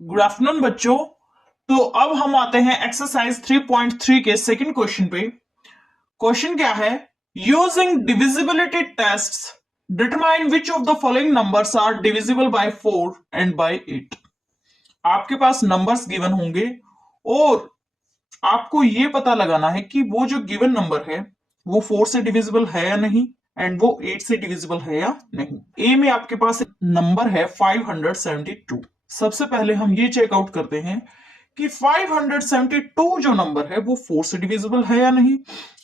Good afternoon बच्चों। तो अब हम आते हैं एक्सरसाइज 3.3 के सेकंड क्वेश्चन पे। क्वेश्चन क्या है? Using divisibility tests determine which of the following numbers are divisible by 4 and by 8। आपके पास नंबर्स गिवन होंगे और आपको ये पता लगाना है कि वो जो गिवन नंबर है वो 4 से डिविजिबल है या नहीं एंड वो 8 से डिविजिबल है या नहीं। ए में आपके पास नंबर है 572। सबसे पहले हम ये चेकआउट करते हैं कि 572 जो नंबर है वो 4 से डिविजिबल है या नहीं।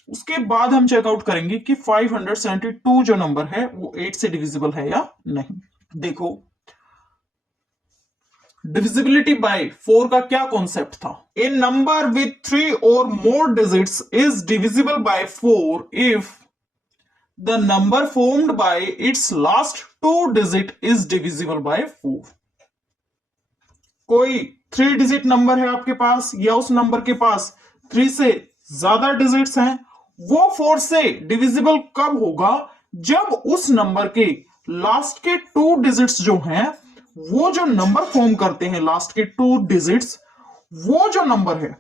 उसके बाद हम चेकआउट करेंगे कि 572 जो नंबर है वो 8 से डिविजिबल है या नहीं। देखो, डिविजिबिलिटी बाय 4 का क्या कॉन्सेप्ट था? ए नंबर विथ 3 और मोर digits is divisible by 4 if the number formed by it's last 2 digit is divisible by 4। कोई 3 डिजिट नंबर है आपके पास या उस नंबर के पास 3 से ज्यादा डिजिट्स हैं, वो 4 से डिविजिबल कब होगा? जब उस नंबर के लास्ट के 2 डिजिट्स जो हैं, वो जो नंबर फॉर्म करते हैं लास्ट के 2 डिजिट्स, वो जो नंबर है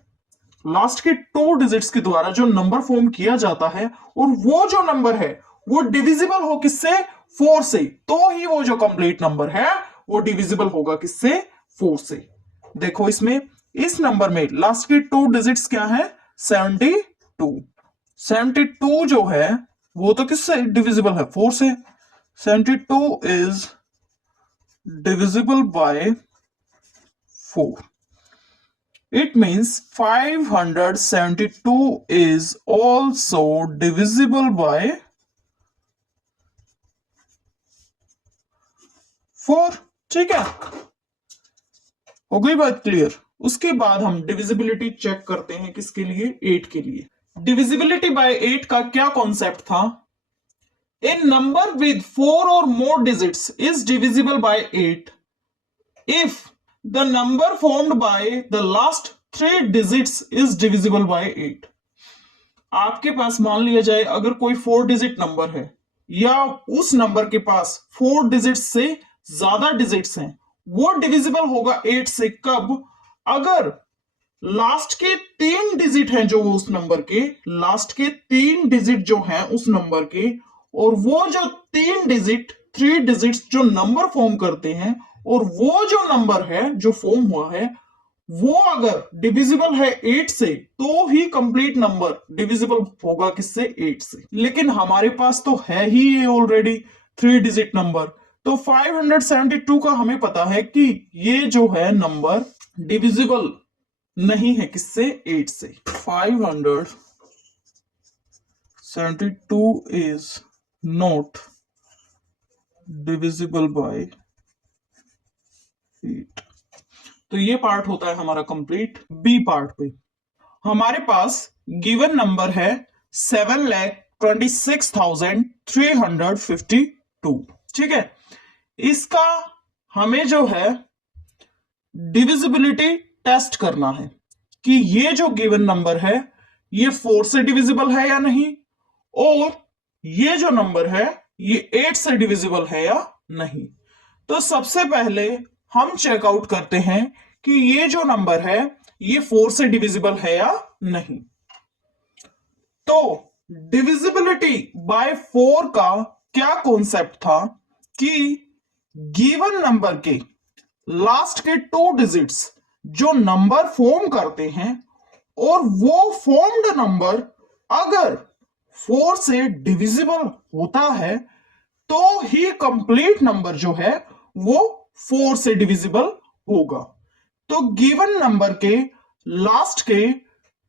लास्ट के 2 डिजिट्स के द्वारा जो नंबर फॉर्म किया जाता है और वो जो नंबर है वो डिविजिबल हो किससे? 4 से। तो ही वो जो कंप्लीट नंबर है वो डिविजिबल होगा किससे? 4 से। देखो, इसमें इस नंबर में लास्ट के 2 डिजिट्स क्या है? 72। 72 जो है वो तो किससे डिविजिबल है? 4 से। 72 is divisible by 4. It means 572 is also divisible by 4. ठीक है, हो गई बात क्लियर। उसके बाद हम डिविजिबिलिटी चेक करते हैं किसके लिए? 8 के लिए। डिविजिबिलिटी बाय 8 का क्या कॉन्सेप्ट था? A number with 4 or more digits is divisible by 8 if the number formed by the last 3 digits is divisible by 8। आपके पास मान लिया जाए अगर कोई 4 डिजिट नंबर है या उस नंबर के पास 4 डिजिट्स से ज्यादा डिजिट्स हैं, वो डिविजिबल होगा 8 से कब? अगर लास्ट के 3 डिजिट हैं जो उस नंबर के, लास्ट के 3 डिजिट जो हैं उस नंबर के, और वो जो 3 डिजिट 3 डिजिट्स जो नंबर फॉर्म करते हैं और वो जो नंबर है जो फॉर्म हुआ है वो अगर डिविजिबल है 8 से, तो ही कंप्लीट नंबर डिविजिबल होगा किससे? 8 से। लेकिन हमारे पास तो है ही ये ऑलरेडी 3 डिजिट नंबर, तो 572 का हमें पता है कि ये जो है नंबर डिविजिबल नहीं है किससे? 8 से। 572 is not divisible by 8। तो ये पार्ट होता है हमारा कंप्लीट। बी पार्ट पे हमारे पास गिवन नंबर है 7,26,352। ठीक है, इसका हमें जो है डिविजिबिलिटी टेस्ट करना है कि ये जो गिवन नंबर है ये 4 से डिविजिबल है या नहीं, और ये जो नंबर है ये 8 से डिविजिबल है या नहीं। तो सबसे पहले हम चेकआउट करते हैं कि ये जो नंबर है ये 4 से डिविजिबल है या नहीं। तो डिविजिबिलिटी बाय 4 का क्या कॉन्सेप्ट था कि गिवन नंबर के लास्ट के 2 डिजिट्स जो नंबर फॉर्म करते हैं और वो फॉर्म्ड नंबर अगर 4 से डिविजिबल होता है तो ही कंप्लीट नंबर जो है वो 4 से डिविजिबल होगा। तो गिवन नंबर के लास्ट के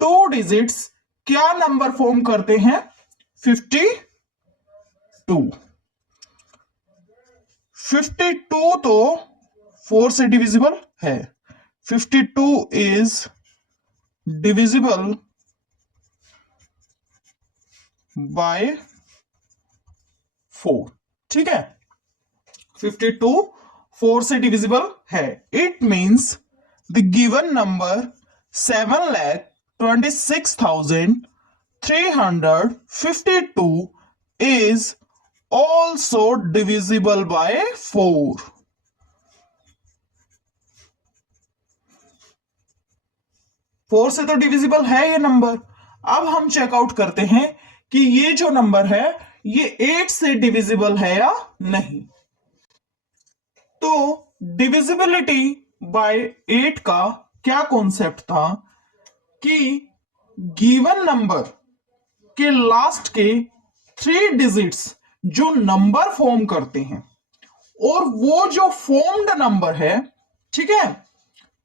2 डिजिट्स क्या नंबर फॉर्म करते हैं? 52। 52 तो 4 से डिविजिबल है। 52 इज डिविजिबल बाय 4। ठीक है, 52 4 से डिविजिबल है। It means the given number 7,26,352 is also divisible by 4। 4 से तो डिविजिबल है ये नंबर। अब हम चेकआउट करते हैं कि ये जो नंबर है ये 8 से डिविजिबल है या नहीं। तो डिविजिबिलिटी बाय 8 का क्या कॉन्सेप्ट था कि गिवन नंबर के लास्ट के 3 डिजिट्स जो नंबर फॉर्म करते हैं, और वो जो फॉर्म्ड नंबर है, ठीक है,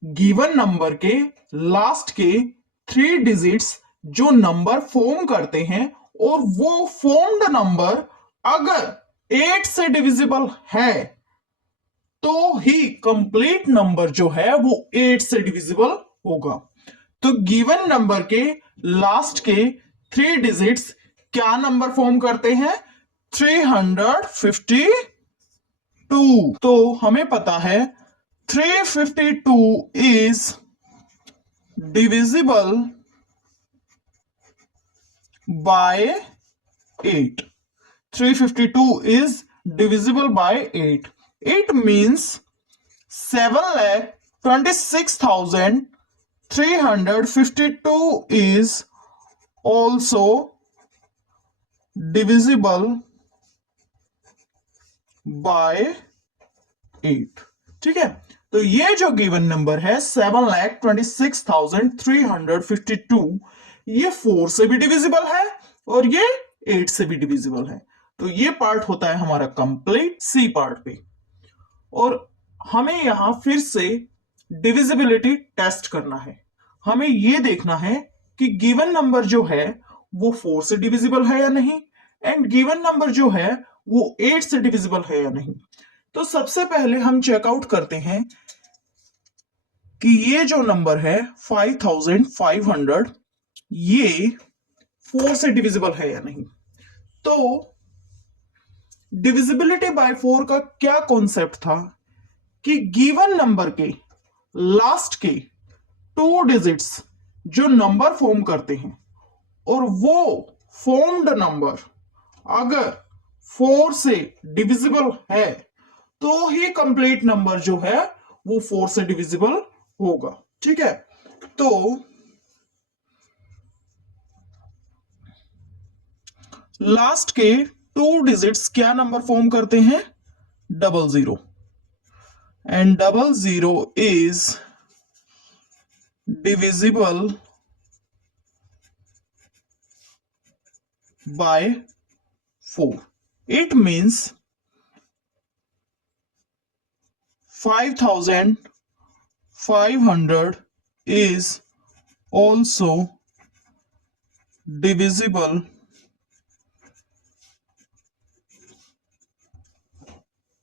गिवन नंबर के लास्ट के 3 डिजिट्स जो नंबर फॉर्म करते हैं, और वो फॉर्म्ड नंबर अगर 8 से डिविजिबल है तो ही कंप्लीट नंबर जो है वो 8 से डिविजिबल होगा। तो गिवन नंबर के लास्ट के 3 डिजिट्स क्या नंबर फॉर्म करते हैं? 352। तो हमें पता है 352 is divisible by 8। 352 is divisible by 8. It means 7,26,352 is also divisible by 8। ठीक है, तो ये जो गिवन नंबर है 7,26,352 ये 4 से भी डिविजिबल है और ये 8 से भी डिविजिबल है। तो ये पार्ट होता है हमारा कंप्लीट सी पार्ट पे। और हमें यहां फिर से डिविजिबिलिटी टेस्ट करना है। हमें ये देखना है कि गिवन नंबर जो है वो 4 से डिविजिबल है या नहीं, एंड गिवन नंबर जो है वो 8 से डिविजिबल है या नहीं। तो सबसे पहले हम चेकआउट करते हैं कि ये जो नंबर है 5500 ये 4 से डिविजिबल है या नहीं। तो डिविजिबिलिटी बाय 4 का क्या कॉन्सेप्ट था कि गिवन नंबर के लास्ट के 2 डिजिट्स जो नंबर फॉर्म करते हैं, और वो फॉर्म्ड नंबर अगर 4 से डिविजिबल है तो ही कंप्लीट नंबर जो है वो 4 से डिविजिबल होगा। ठीक है, तो लास्ट के 2 डिजिट्स क्या नंबर फॉर्म करते हैं? 00, and 00 is divisible by 4। It means 5500 is also divisible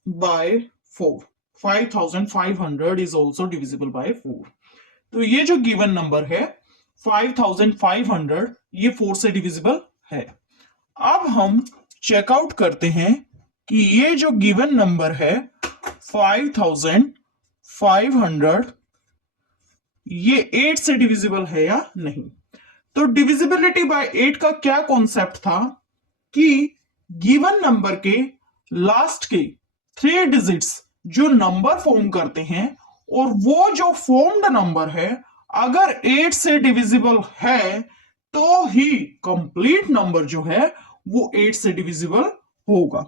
by 4। 5500 is also divisible by 4। तो ये जो गिवन नंबर है 5500 ये 4 से डिविजिबल है। अब हम चेकआउट करते हैं कि ये जो गिवन नंबर है 5500 ये 8 से डिविजिबल है या नहीं। तो डिविजिबिलिटी बाय 8 का क्या कॉन्सेप्ट था कि गिवन नंबर के लास्ट के 3 डिजिट्स जो नंबर फॉर्म करते हैं, और वो जो फॉर्म्ड नंबर है अगर 8 से डिविजिबल है तो ही कंप्लीट नंबर जो है वो 8 से डिविजिबल होगा।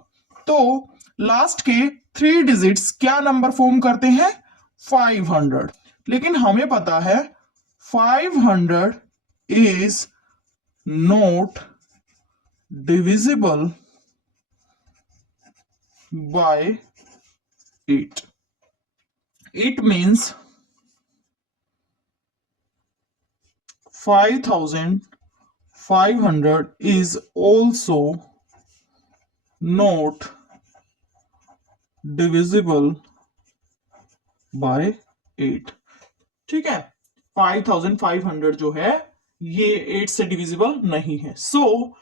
तो लास्ट के 3 डिजिट्स क्या नंबर फॉर्म करते हैं? 500। लेकिन हमें पता है 500 is not divisible by 8। It means 5500 is also not divisible by 8। ठीक है, 5500 जो है ये 8 से डिविजिबल नहीं है। सो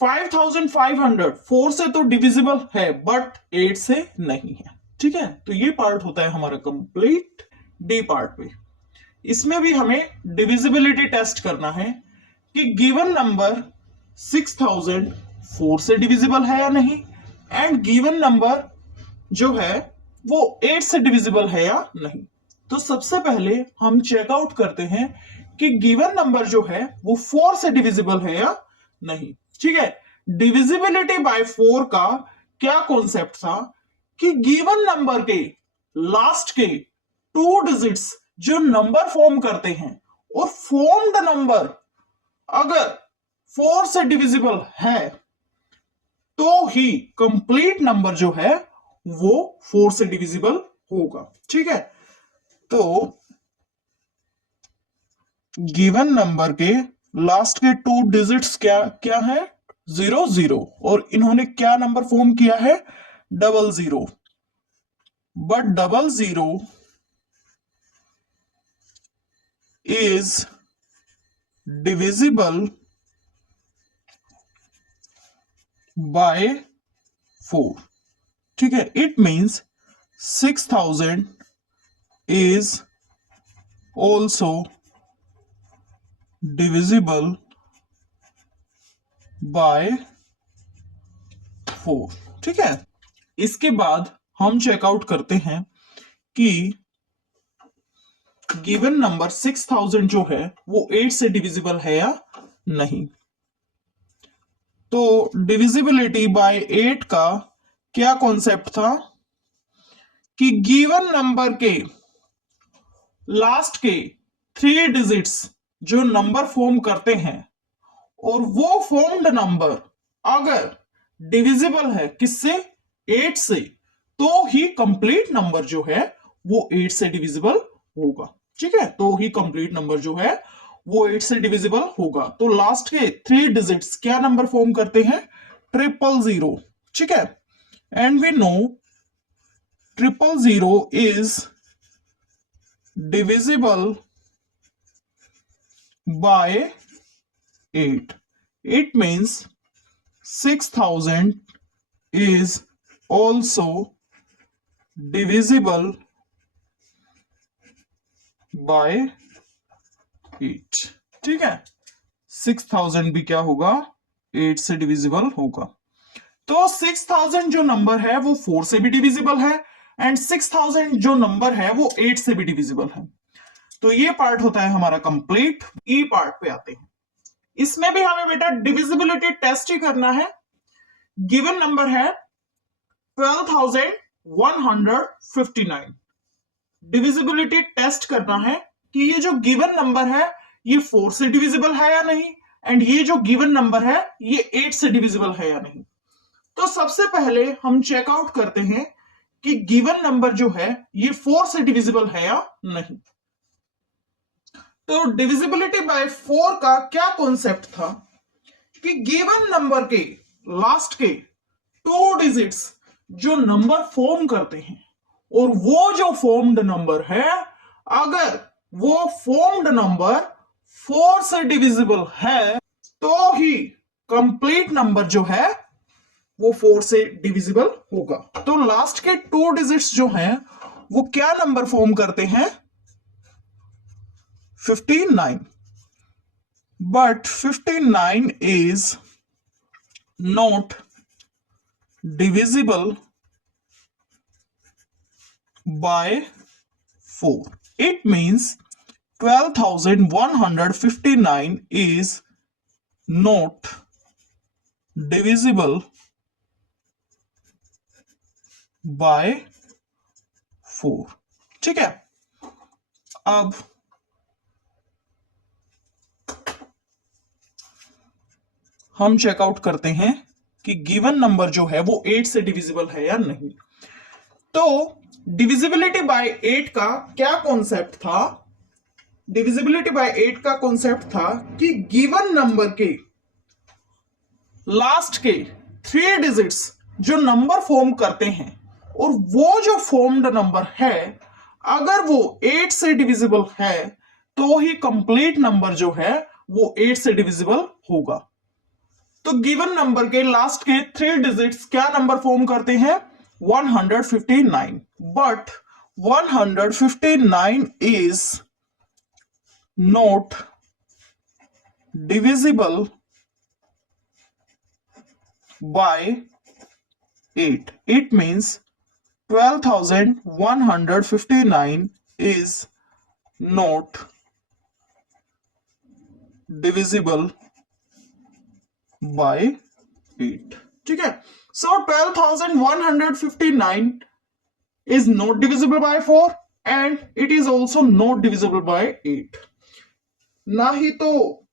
5500 4 से तो डिविजिबल है बट 8 से नहीं है। ठीक है, तो ये पार्ट होता है हमारा कंप्लीट डी पार्ट पे। इसमें भी हमें डिविजिबिलिटी टेस्ट करना है कि गिवन नंबर 6000 4 से डिविजिबल है या नहीं, एंड गिवन नंबर जो है वो 8 से डिविजिबल है या नहीं। तो सबसे पहले हम चेकआउट करते हैं कि गिवन नंबर जो है वो 4 से डिविजिबल है या नहीं। ठीक है, डिविजिबिलिटी बाय 4 का क्या कॉन्सेप्ट था कि गिवन नंबर के लास्ट के 2 डिजिट्स जो नंबर फॉर्म करते हैं और फॉर्म्ड नंबर अगर 4 से डिविजिबल है तो ही कंप्लीट नंबर जो है वो 4 से डिविजिबल होगा। ठीक है, तो गिवन नंबर के लास्ट के 2 डिजिट्स क्या क्या है, 0 0, और इन्होंने क्या नंबर फॉर्म किया है, 0 0, बट 0 0 इज डिविजिबल बाय 4। ठीक है, it means 6000 is also divisible by 4। ठीक है, इसके बाद हम चेकआउट करते हैं कि गिवन नंबर 6000 जो है वो 8 से डिविजिबल है या नहीं। तो डिविजिबिलिटी बाय 8 का क्या कॉन्सेप्ट था कि गिवन नंबर के लास्ट के 3 डिजिट्स जो नंबर फॉर्म करते हैं और वो फॉर्म्ड नंबर अगर डिविजिबल है किससे, 8 से, तो ही कंप्लीट नंबर जो है वो 8 से डिविजिबल होगा। ठीक है, तो ही कंप्लीट नंबर जो है वो 8 से डिविजिबल होगा। तो लास्ट के 3 डिजिट्स क्या नंबर फॉर्म करते हैं, 000। ठीक है, and we know 000 is divisible by 8. It means 6000 is also divisible by 8। ठीक है, 6000 भी क्या होगा, 8 से डिविजिबल होगा। तो 6000 जो नंबर है वो 4 से भी डिविजिबल है एंड 6000 जो नंबर है वो 8 से भी डिविजिबल है। तो ये पार्ट होता है हमारा कंप्लीट। ई पार्ट पे आते हैं, इसमें भी हमें बेटा डिविजिबिलिटी टेस्ट ही करना है। गिवन नंबर है 12159। डिविजिबिलिटी टेस्ट करना है कि ये जो गिवन नंबर है ये 4 से डिविजिबल है या नहीं, एंड ये जो गिवन नंबर है ये 8 से डिविजिबल है या नहीं। तो सबसे पहले हम चेकआउट करते हैं कि गिवन नंबर जो है ये 4 से डिविजिबल है या नहीं। तो डिविजिबिलिटी बाय 4 का क्या कॉन्सेप्ट था कि गिवन नंबर के लास्ट के 2 डिजिट्स जो नंबर फॉर्म करते हैं और वो जो फॉर्म्ड नंबर है अगर वो फॉर्म्ड नंबर 4 से डिविजिबल है तो ही कंप्लीट नंबर जो है वो 4 से डिविजिबल होगा। तो लास्ट के 2 डिजिट्स जो हैं वो क्या नंबर फॉर्म करते हैं, 59, but 59 is not divisible by 4। It means 12159 is not divisible by 4। ठीक है, अब हम चेकआउट करते हैं कि गिवन नंबर जो है वो 8 से डिविजिबल है या नहीं। तो डिविजिबिलिटी बाय 8 का क्या कॉन्सेप्ट था, डिविजिबिलिटी बाय 8 का कॉन्सेप्ट था कि गिवन नंबर के लास्ट के 3 डिजिट्स जो नंबर फॉर्म करते हैं और वो जो फॉर्म्ड नंबर है अगर वो 8 से डिविजिबल है तो ही कंप्लीट नंबर जो है वो 8 से डिविजिबल होगा। तो गिवन नंबर के लास्ट के 3 डिजिट्स क्या नंबर फॉर्म करते हैं, 159, but 159 is not divisible by 8। It means 12159 is not divisible by 8। ठीक है, सो 12,159 is not divisible by 4 and it is also not divisible by 8। ना ही तो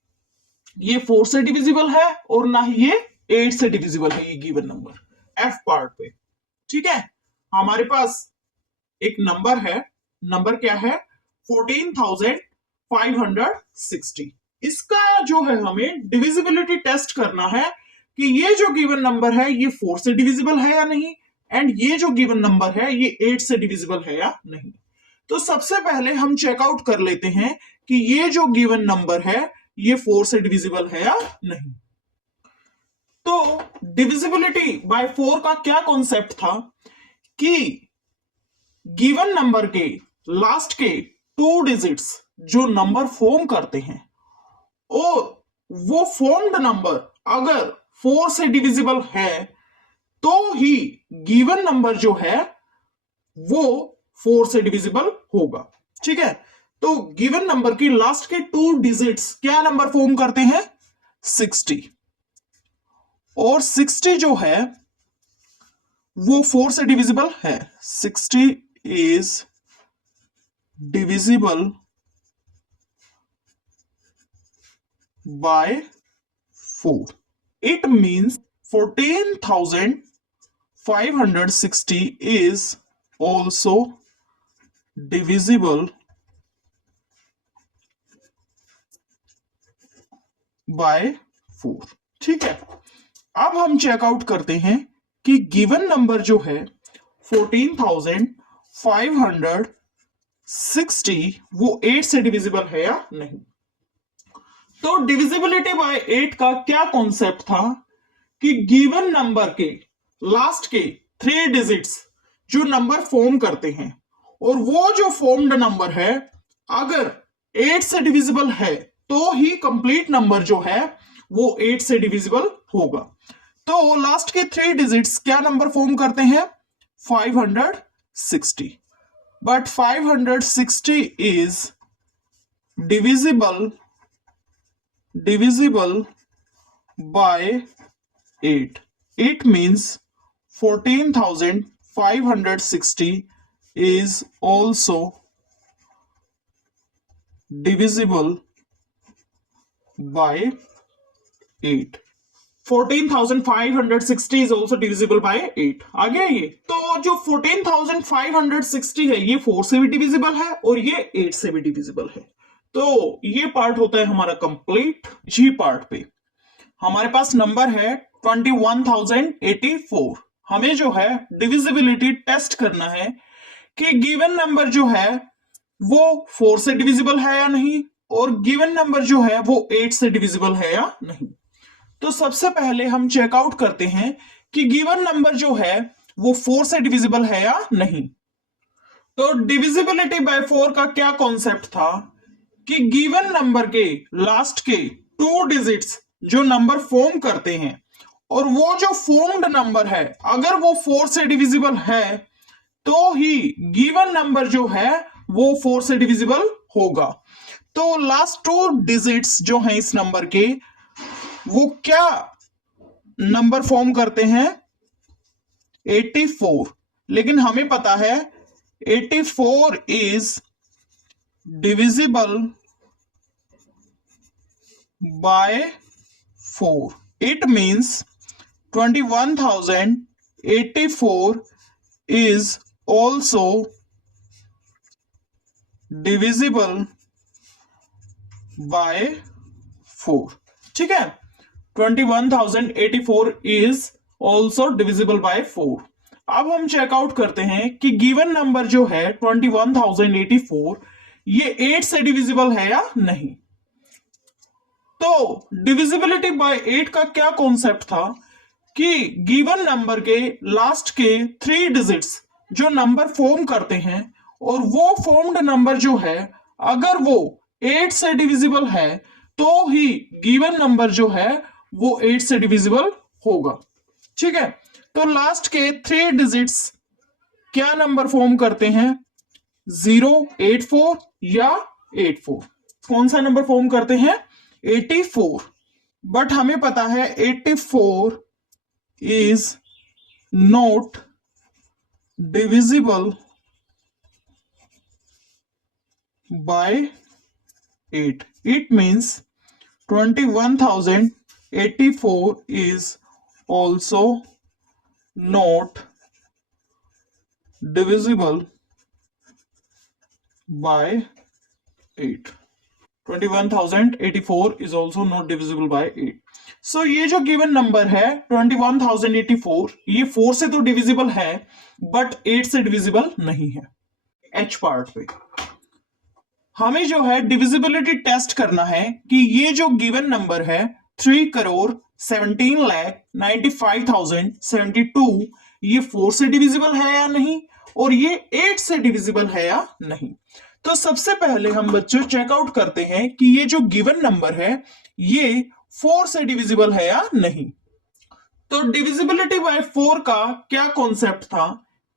ये 4 से डिविजिबल है और ना ही ये 8 से डिविजिबल है, ये गिवन नंबर एफ पार्ट पे। ठीक है, हमारे पास एक नंबर है, नंबर क्या है 14,560। इसका जो है हमें डिविजिबिलिटी टेस्ट करना है कि ये जो गिवन नंबर है ये 4 से डिविजिबल है या नहीं, एंड ये जो गिवन नंबर है ये 8 से डिविजिबल है या नहीं। तो सबसे पहले हम चेकआउट कर लेते हैं कि ये जो गिवन नंबर है ये 4 से डिविजिबल है या नहीं। तो डिविजिबिलिटी बाय 4 का क्या कॉन्सेप्ट था कि गिवन नंबर के लास्ट के 2 डिजिट्स जो नंबर फॉर्म करते हैं और वो फॉर्म्ड नंबर अगर 4 से डिविजिबल है तो ही गिवन नंबर जो है वो 4 से डिविजिबल होगा। ठीक है, तो गिवन नंबर की लास्ट के 2 डिजिट्स क्या नंबर फॉर्म करते हैं 60, और 60 जो है वो 4 से डिविजिबल है। 60 is divisible by 4। It means 14,560 is also divisible by 4। ठीक है, अब हम चेकआउट करते हैं कि गिवन नंबर जो है 14,560 वो 8 से डिविजिबल है या नहीं। तो डिविजिबिलिटी बाय 8 का क्या कॉन्सेप्ट था कि गिवन नंबर के लास्ट के 3 डिजिट्स जो नंबर फॉर्म करते हैं और वो जो फॉर्म्ड नंबर है अगर 8 से डिविजिबल है तो ही कंप्लीट नंबर जो है वो 8 से डिविजिबल होगा। तो लास्ट के 3 डिजिट्स क्या नंबर फॉर्म करते हैं 560, but 560 is divisible by 8। It means 14,560 is also divisible by 8। 14,560 is also divisible by 8। आ गया ये। तो जो 14,560 है ये 4 से भी डिविजिबल है और ये 8 से भी डिविजिबल है। तो ये पार्ट होता है हमारा कंप्लीट। जी पार्ट पे हमारे पास नंबर है 21,084। हमें जो है डिविजिबिलिटी टेस्ट करना है कि गिवन नंबर जो है वो 4 से डिविजिबल है या नहीं और गिवन नंबर जो है वो 8 से डिविजिबल है या नहीं। तो सबसे पहले हम चेकआउट करते हैं कि गिवन नंबर जो है वो 4 से डिविजिबल है या नहीं। तो डिविजिबिलिटी बाय 4 का क्या कॉन्सेप्ट था कि गिवन नंबर के लास्ट के 2 डिजिट्स जो नंबर फॉर्म करते हैं और वो जो फॉर्म्ड नंबर है अगर वो 4 से डिविजिबल है तो ही गिवन नंबर जो है वो 4 से डिविजिबल होगा। तो लास्ट 2 डिजिट्स जो हैं इस नंबर के वो क्या नंबर फॉर्म करते हैं 84, लेकिन हमें पता है 84 is divisible by 4। It means 21,084 is also divisible by 4। ठीक है, 21,084 is also divisible by 4। अब हम चेकआउट करते हैं कि गिवन नंबर जो है 21,084 ये 8 से डिविजिबल है या नहीं। तो डिविजिबिलिटी बाय 8 का क्या कॉन्सेप्ट था कि गिवन नंबर के लास्ट के 3 डिजिट्स जो नंबर फॉर्म करते हैं और वो फॉर्म्ड नंबर जो है अगर वो 8 से डिविजिबल है तो ही गिवन नंबर जो है वो 8 से डिविजिबल होगा। ठीक है, तो लास्ट के 3 डिजिट्स क्या नंबर फॉर्म करते हैं 0, 84 या 84। कौन सा नंबर फॉर्म करते हैं 84, बट हमें पता है 84 is not divisible by 8. It means 21,084 is also not divisible by 8. 21,084 is also not divisible by 8. So ये जो गिवन नंबर है 21,084, ये 4 से तो डिविजिबल है बट 8 से डिविजिबल नहीं है। एच पार्ट पे हमें जो है डिविजिबिलिटी टेस्ट करना है कि ये जो गिवन नंबर है 3,17,95,072 ये 4 से डिविजिबल है या नहीं और ये 8 से डिविजिबल है या नहीं। तो सबसे पहले हम बच्चों चेकआउट करते हैं कि ये जो गिवन नंबर है ये 4 से डिविजिबल है या नहीं। तो डिविजिबिलिटी बाय 4 का क्या कॉन्सेप्ट था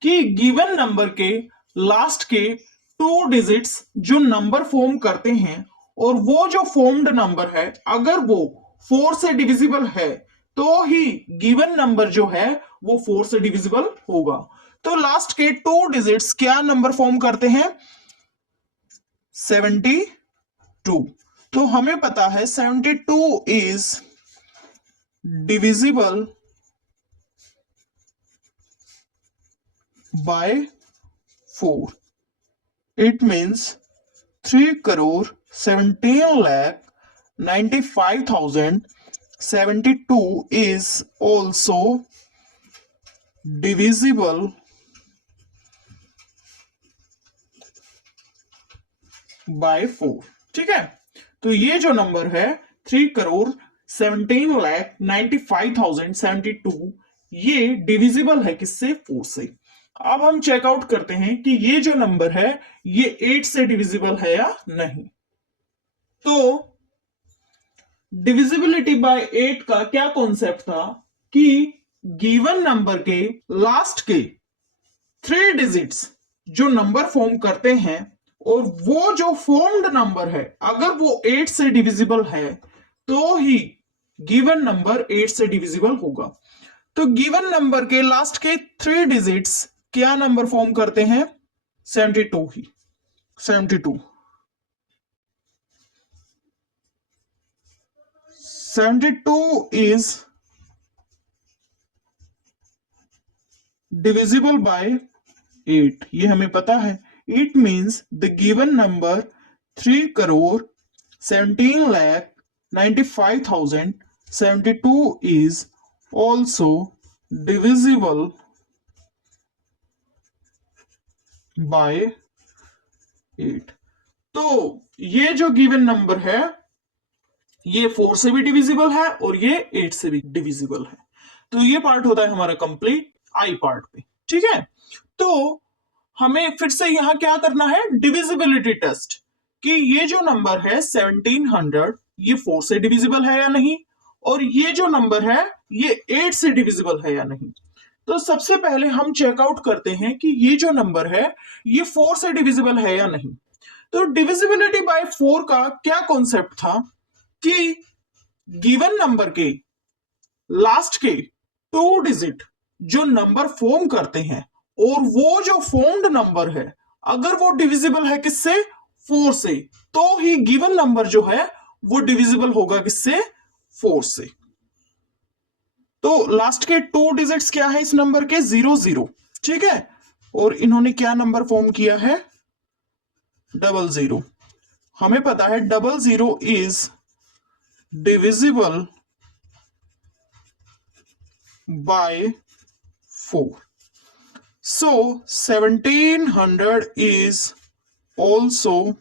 कि गिवन नंबर के लास्ट के 2 डिजिट्स जो नंबर फॉर्म करते हैं और वो जो फॉर्म्ड नंबर है अगर वो 4 से डिविजिबल है तो ही गिवन नंबर जो है वो 4 से डिविजिबल होगा। तो लास्ट के 2 डिजिट्स क्या नंबर फॉर्म करते हैं 72। तो हमें पता है 72 is divisible by 4. It means 3,17,95,072 is also divisible by 4. ठीक है, तो ये जो नंबर है 3,17,95,072 ये डिविजिबल है किससे 4 से। अब हम चेकआउट करते हैं कि ये जो नंबर है ये 8 से डिविजिबल है या नहीं। तो डिविजिबिलिटी बाय 8 का क्या कॉन्सेप्ट था कि गिवन नंबर के लास्ट के 3 डिजिट्स जो नंबर फॉर्म करते हैं और वो जो फॉर्म्ड नंबर है अगर वो 8 से डिविजिबल है तो ही गिवन नंबर 8 से डिविजिबल होगा। तो गिवन नंबर के लास्ट के 3 डिजिट्स क्या नंबर फॉर्म करते हैं 72 ही 72 is divisible by 8 ये हमें पता है। It means the given number 3,17,95,072 is also divisible by 8। तो ये जो गिवन नंबर है ये 4 से भी डिविजिबल है और ये 8 से भी डिविजिबल है। तो ये पार्ट होता है हमारा कंप्लीट आई पार्ट पे। ठीक है, तो हमें फिर से यहां क्या करना है डिविजिबिलिटी टेस्ट कि ये जो नंबर है 1700 ये 4 से डिविजिबल है या नहीं और ये जो नंबर है ये 8 से डिविजिबल है या नहीं। तो सबसे पहले हम चेकआउट करते हैं कि ये जो नंबर है ये 4 से डिविजिबल है या नहीं। तो डिविजिबिलिटी बाय 4 का क्या कॉन्सेप्ट था कि गिवन नंबर के लास्ट के 2 डिजिट जो नंबर फॉर्म करते हैं और वो जो फॉर्म्ड नंबर है अगर वो डिविजिबल है किससे 4 से तो ही गिवन नंबर जो है वो डिविजिबल होगा किससे 4 से। तो लास्ट के 2 डिजिट्स क्या है इस नंबर के 00। ठीक है, और इन्होंने क्या नंबर फॉर्म किया है 00। हमें पता है 00 is divisible by 4. So 1700 is also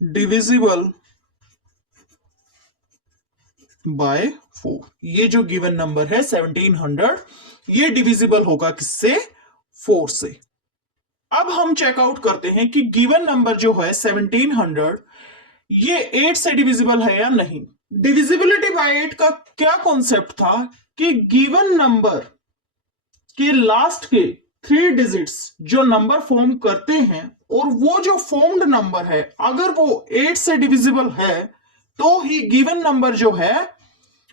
divisible by 4। ये जो गिवन नंबर है 1700 ये डिविजिबल होगा किससे 4 से। अब हम चेकआउट करते हैं कि गिवन नंबर जो है 1700 ये 8 से डिविजिबल है या नहीं। डिविजिबिलिटी बाय 8 का क्या कॉन्सेप्ट था कि गिवन नंबर के लास्ट के 3 डिजिट्स जो नंबर फॉर्म करते हैं और वो जो फॉर्म्ड नंबर है अगर वो 8 से डिविजिबल है तो ही गिवन नंबर जो है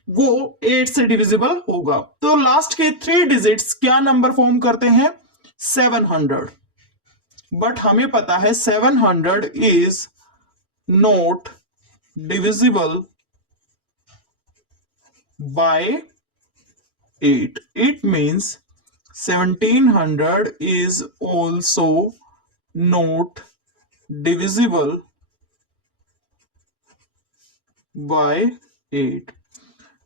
वो 8 से डिविजिबल होगा। तो लास्ट के 3 डिजिट्स क्या नंबर फॉर्म करते हैं? 700। बट हमें पता है 700 is not divisible by 8। It means 1700 is also not divisible by 8।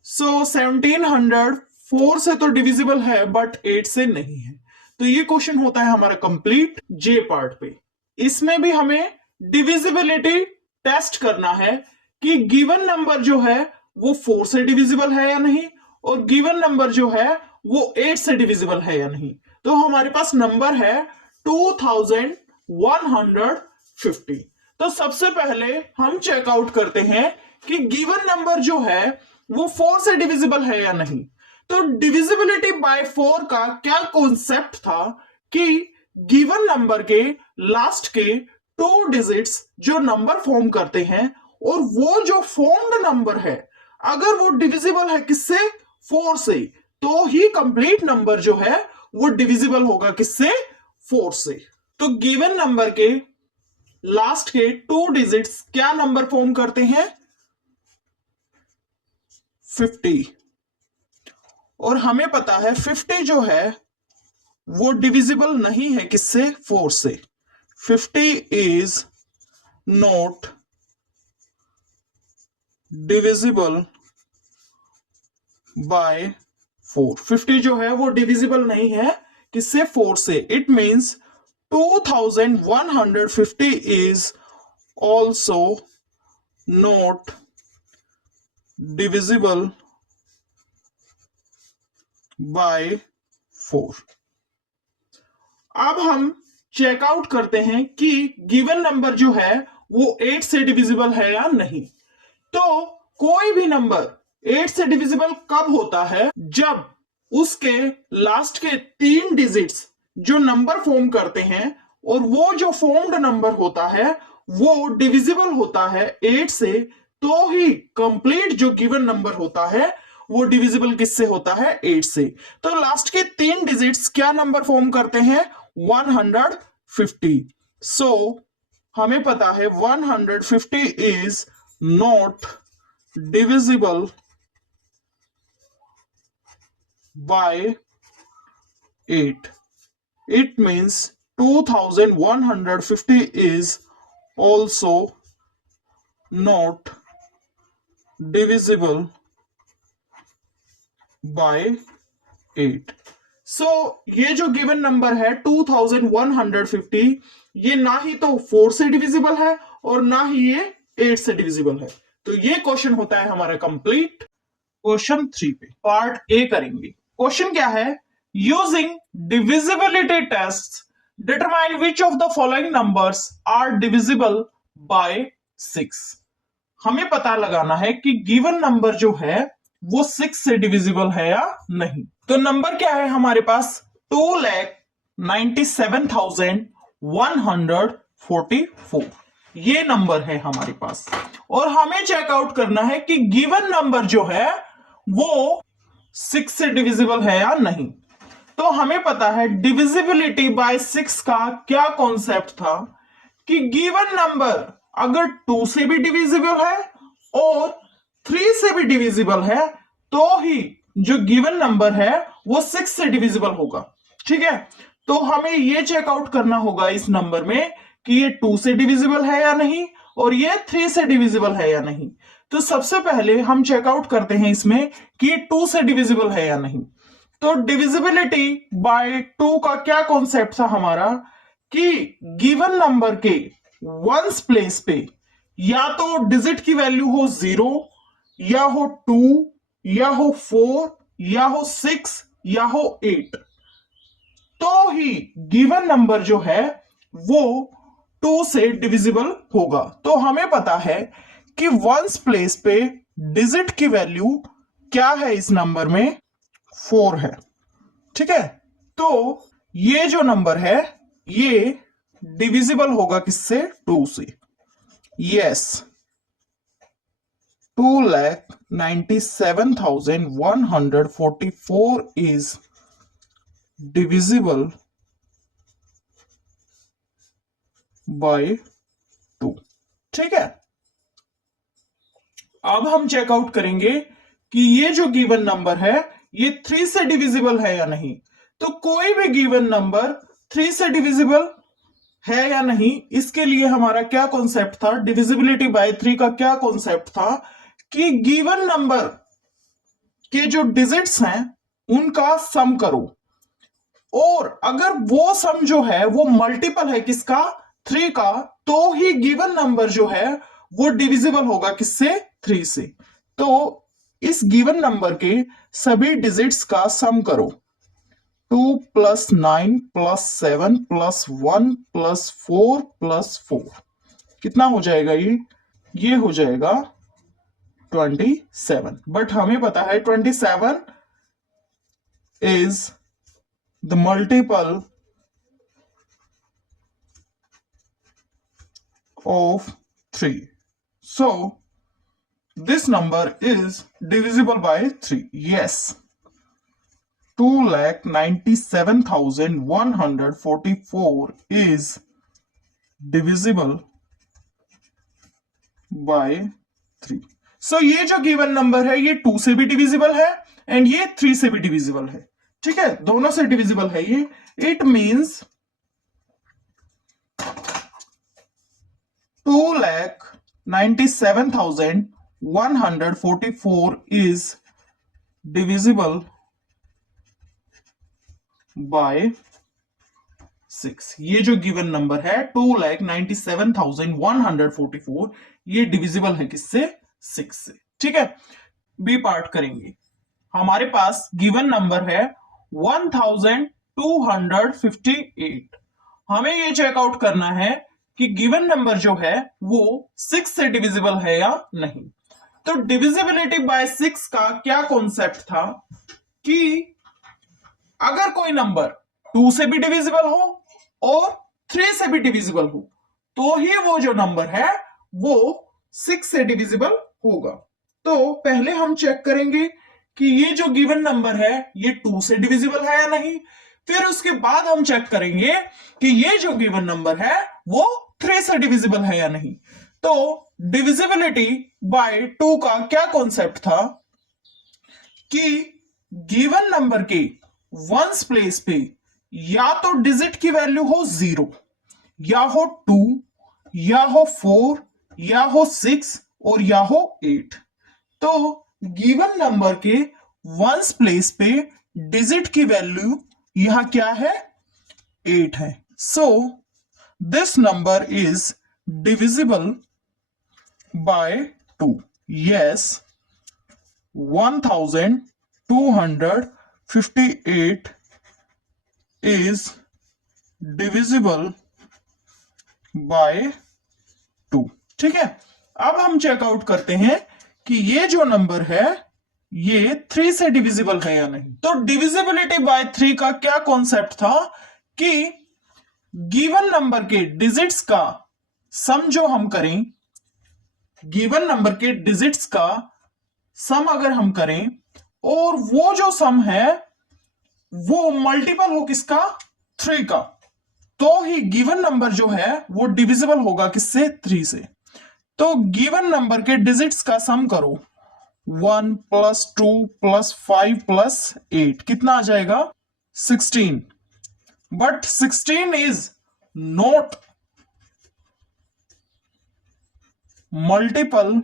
So 1700 4 से तो डिविजिबल है बट 8 से नहीं है। तो ये क्वेश्चन होता है हमारा कंप्लीट जे पार्ट पे। इसमें भी हमें डिविजिबिलिटी टेस्ट करना है कि गिवन नंबर जो है वो 4 से डिविजिबल है या नहीं, और गिवन नंबर जो है वो 8 से डिविजिबल है या नहीं। तो हमारे पास नंबर है 2150। तो सबसे पहले हम चेकआउट करते हैं कि गिवन नंबर जो है वो 4 से डिविजिबल है या नहीं। तो डिविजिबिलिटी बाय 4 का क्या कॉन्सेप्ट था कि गिवन नंबर के लास्ट के 2 डिजिट्स जो नंबर फॉर्म करते हैं, और वो जो फॉर्म्ड नंबर है अगर वो डिविजिबल है किससे? 4 से, तो ही कंप्लीट नंबर जो है वो डिविजिबल होगा किससे? 4 से। तो गिवन नंबर के लास्ट के 2 डिजिट्स क्या नंबर फॉर्म करते हैं? 50। और हमें पता है 50 जो है वो डिविजिबल नहीं है किससे? 4 से। 50 इज नॉट डिविजिबल बाय 4। 50 जो है वो डिविजिबल नहीं है किससे? 4 से। It means 2150 is also not divisible by 4। अब हम चेकआउट करते हैं कि गिवन नंबर जो है वो 8 से डिविजिबल है या नहीं। तो कोई भी नंबर 8 से डिविजिबल कब होता है? जब उसके लास्ट के 3 डिजिट्स जो नंबर फॉर्म करते हैं, और वो जो फॉर्म्ड नंबर होता है वो डिविजिबल होता है 8 से, तो ही कंप्लीट जो गिवन नंबर होता है वो डिविजिबल किससे होता है? 8 से। तो लास्ट के 3 डिजिट्स क्या नंबर फॉर्म करते हैं? 150। सो हमें पता है 150 is not divisible by 8। It means 2150 is also not divisible by 8। So ये जो गिवन नंबर है 2150, ये ना ही तो 4 से डिविजिबल है और ना ही ये 8 से डिविजिबल है। तो ये क्वेश्चन होता है हमारा कंप्लीट। क्वेश्चन 3 पे पार्ट ए करेंगे। क्वेश्चन क्या है? Using divisibility test determine which of the following numbers are divisible by 6। हमें पता लगाना है कि गिवन नंबर जो है वो 6 से डिविजिबल है या नहीं। तो नंबर क्या है हमारे पास? 2,97,144 ये नंबर है हमारे पास। और हमें चेकआउट करना है कि गिवन नंबर जो है वो 6 से डिविजिबल है या नहीं। तो हमें पता है डिविजिबिलिटी बाय 6 का क्या कॉन्सेप्ट था कि गिवन नंबर अगर 2 से भी डिविजिबल है और 3 से भी डिविजिबल है, तो ही जो गिवन नंबर है वो 6 से डिविजिबल होगा। ठीक है, तो हमें ये चेकआउट करना होगा इस नंबर में कि ये 2 से डिविजिबल है या नहीं और ये 3 से डिविजिबल है या नहीं। तो सबसे पहले हम चेकआउट करते हैं इसमें कि ये 2 से डिविजिबल है या नहीं। तो डिविजिबिलिटी बाय 2 का क्या कॉन्सेप्ट था हमारा कि गिवन नंबर के वंस प्लेस पे या तो डिजिट की वैल्यू हो 0 या हो 2 या हो 4 या हो 6 या हो 8, तो ही गिवन नंबर जो है वो 2 से डिविजिबल होगा। तो हमें पता है कि वंस प्लेस पे डिजिट की वैल्यू क्या है इस नंबर में? 4 है। ठीक है, तो ये जो नंबर है ये डिविजिबल होगा किससे? 2 से। Yes, 2,97,144 is divisible by 2। ठीक है, अब हम चेकआउट करेंगे कि ये जो गिवन नंबर है ये 3 से डिविजिबल है या नहीं। तो कोई भी गिवन नंबर 3 से डिविजिबल है या नहीं, इसके लिए हमारा क्या कॉन्सेप्ट था, डिविजिबिलिटी बाय 3 का क्या कॉन्सेप्ट था कि गिवन नंबर के जो डिजिट्स हैं उनका सम करो, और अगर वो सम जो है वो मल्टीपल है किसका, 3 का, तो ही गिवन नंबर जो है वो डिविजिबल होगा किससे, 3 से। तो इस गिवन नंबर के सभी डिजिट्स का सम करो, 2 + 9 + 7 + 1 + 4 + 4 कितना हो जाएगा, ये हो जाएगा 27। बट हमें पता है 27 is the multiple of 3, so this number is divisible by 3. Yes, 2,97,144 is divisible by 3. so ये जो गिवन नंबर है ये 2 से भी डिविजिबल है एंड ये 3 से भी डिविजिबल है। ठीक है, दोनों से डिविजिबल है ये। It means 2,97,144 is divisible by 6। ये जो गिवन नंबर है 2,97,144 ये डिविजिबल है किससे, 6 से। ठीक है, बी पार्ट करेंगे। हमारे पास गिवन नंबर है 1258। हमें ये चेकआउट करना है कि गिवन नंबर जो है वो 6 से डिविजिबल है या नहीं। तो डिविजिबिलिटी बाय 6 का क्या कॉन्सेप्ट था कि अगर कोई नंबर 2 से भी डिविजिबल हो और 3 से भी डिविजिबल हो तो ही वो जो नंबर है वो 6 से डिविजिबल होगा। तो पहले हम चेक करेंगे कि ये जो गिवन नंबर है ये 2 से डिविजिबल है या नहीं, फिर उसके बाद हम चेक करेंगे कि ये जो गिवन नंबर है वो 3 से डिविजिबल है या नहीं। तो डिविजिबिलिटी बाय 2 का क्या कॉन्सेप्ट था कि गिवन नंबर के वंस प्लेस पे या तो डिजिट की वैल्यू हो 0, या हो 2, या हो 4, या हो 6 और या हो 8। तो गिवन नंबर के वंस प्लेस पे डिजिट की वैल्यू यहां क्या है, 8 है। So this number is divisible by 2। Yes, 1258 is divisible by 2। ठीक है, अब हम चेकआउट करते हैं कि ये जो नंबर है ये 3 से डिविजिबल है या नहीं। तो डिविजिबिलिटी बाय 3 का क्या कॉन्सेप्ट था कि गिवन नंबर के डिजिट्स का सम जो हम करें, गिवन नंबर के डिजिट्स का सम अगर हम करें और वो जो सम है वो मल्टीपल हो किसका, 3 का, तो ही गिवन नंबर जो है वो डिविजिबल होगा किससे, 3 से। तो गिवन नंबर के डिजिट्स का सम करो, 1 + 2 + 5 + 8 कितना आ जाएगा, 16। But 16 is not multiple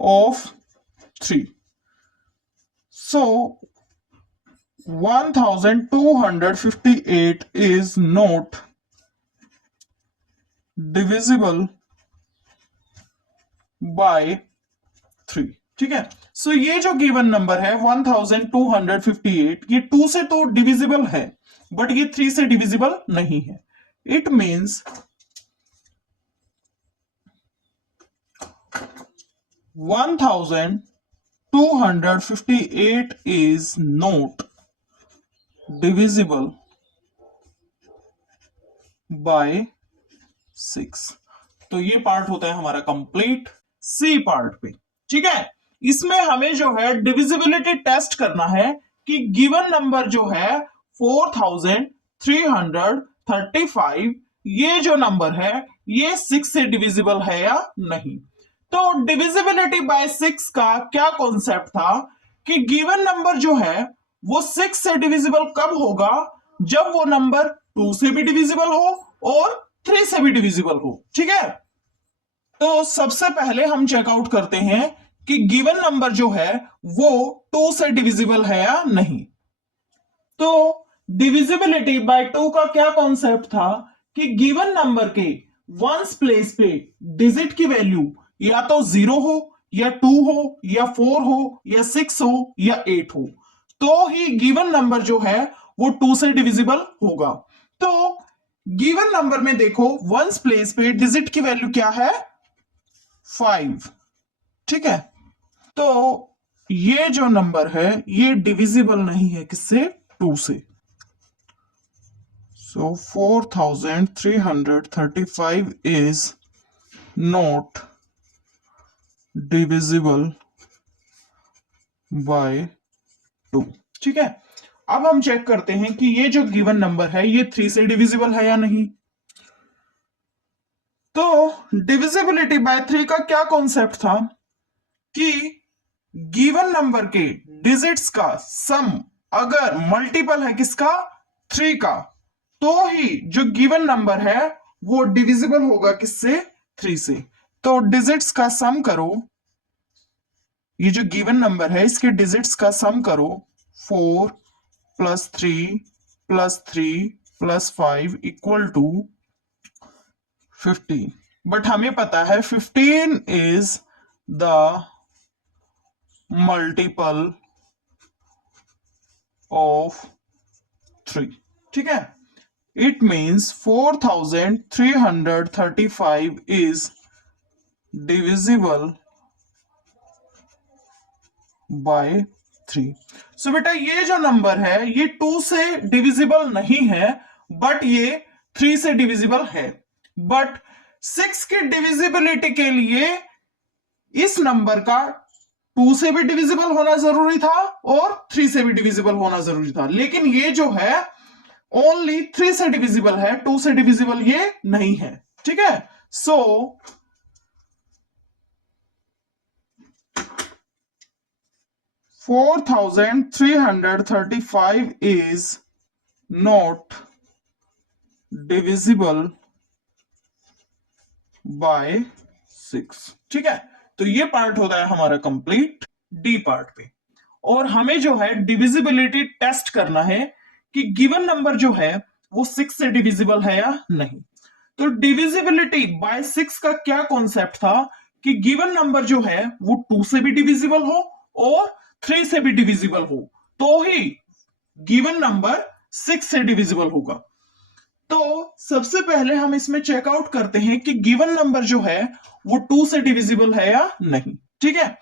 of 3। So 1258 is not divisible by 3। ठीक है, सो ये जो गिवन नंबर है 1258 ये 2 से तो डिविजिबल है बट ये 3 से डिविजिबल नहीं है। It means 1258 is not divisible by 6। तो ये पार्ट होता है हमारा कंप्लीट। सी पार्ट पे, ठीक है, इसमें हमें जो है डिविजिबिलिटी टेस्ट करना है कि गिवन नंबर जो है 4335, ये जो नंबर है ये 6 से डिविजिबल है या नहीं। तो डिविजिबिलिटी बाय 6 का क्या कॉन्सेप्ट था कि गिवन नंबर जो है वो 6 से डिविजिबल कब होगा, जब वो नंबर 2 से भी डिविजिबल हो और 3 से भी डिविजिबल हो। ठीक है, तो सबसे पहले हम चेकआउट करते हैं कि गिवन नंबर जो है वो 2 से डिविजिबल है या नहीं। तो डिविजिबिलिटी बाय 2 का क्या कॉन्सेप्ट था कि गिवन नंबर के वंस प्लेस पे डिजिट की वैल्यू या तो 0 हो या 2 हो या 4 हो या 6 हो या 8 हो, तो ही गिवन नंबर जो है वो 2 से डिविजिबल होगा। तो गिवन नंबर में देखो वंस प्लेस पे डिजिट की वैल्यू क्या है, 5। ठीक है, तो ये जो नंबर है ये डिविजिबल नहीं है किससे, 2 से। So 4335 is not divisible by 2। ठीक है, अब हम चेक करते हैं कि ये जो गिवन नंबर है ये 3 से डिविजिबल है या नहीं। तो डिविजिबिलिटी बाय 3 का क्या कॉन्सेप्ट था कि गिवन नंबर के डिजिट्स का सम अगर मल्टीपल है किसका, 3 का, तो ही जो गिवन नंबर है वो डिविजिबल होगा किससे, 3 से। तो डिजिट्स का सम करो, ये जो गिवन नंबर है इसके डिजिट्स का सम करो, 4 + 3 + 3 + 5 = 15। बट हमें पता है 15 इज द मल्टीपल ऑफ 3। ठीक है, it means 4335 is divisible by 3। सो बेटा ये जो नंबर है ये 2 से डिविजिबल नहीं है, बट ये 3 से डिविजिबल है। बट 6 की डिविजिबिलिटी के लिए इस नंबर का 2 से भी डिविजिबल होना जरूरी था और 3 से भी डिविजिबल होना जरूरी था, लेकिन ये जो है ओनली 3 से डिविजिबल है, 2 से डिविजिबल ये नहीं है। ठीक है, सो 4335 is not divisible by 6। ठीक है, तो ये पार्ट होता है हमारा कंप्लीट। डी पार्ट पे, और हमें जो है डिविजिबिलिटी टेस्ट करना है कि गिवन नंबर जो है वो 6 से डिविजिबल है या नहीं। तो डिविजिबिलिटी बाय 6 का क्या कॉन्सेप्ट था कि गिवन नंबर जो है वो 2 से भी डिविजिबल हो और 3 से भी डिविजिबल हो, तो ही गिवन नंबर 6 से डिविजिबल होगा। तो सबसे पहले हम इसमें चेकआउट करते हैं कि गिवन नंबर जो है वो 2 से डिविजिबल है या नहीं। ठीक है,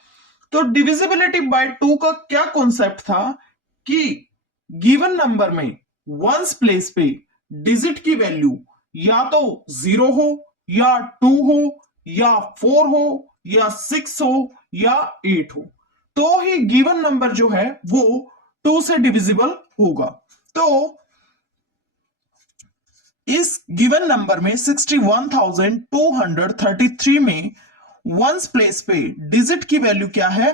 तो डिविजिबिलिटी बाय 2 का क्या कॉन्सेप्ट था कि गिवन नंबर में वंस प्लेस पे डिजिट की वैल्यू या तो 0 हो या 2 हो या 4 हो या 6 हो या 8 हो, तो ही गिवन नंबर जो है वो 2 से डिविजिबल होगा। तो इस गिवन नंबर में 61,233 में वंस प्लेस पे डिजिट की वैल्यू क्या है,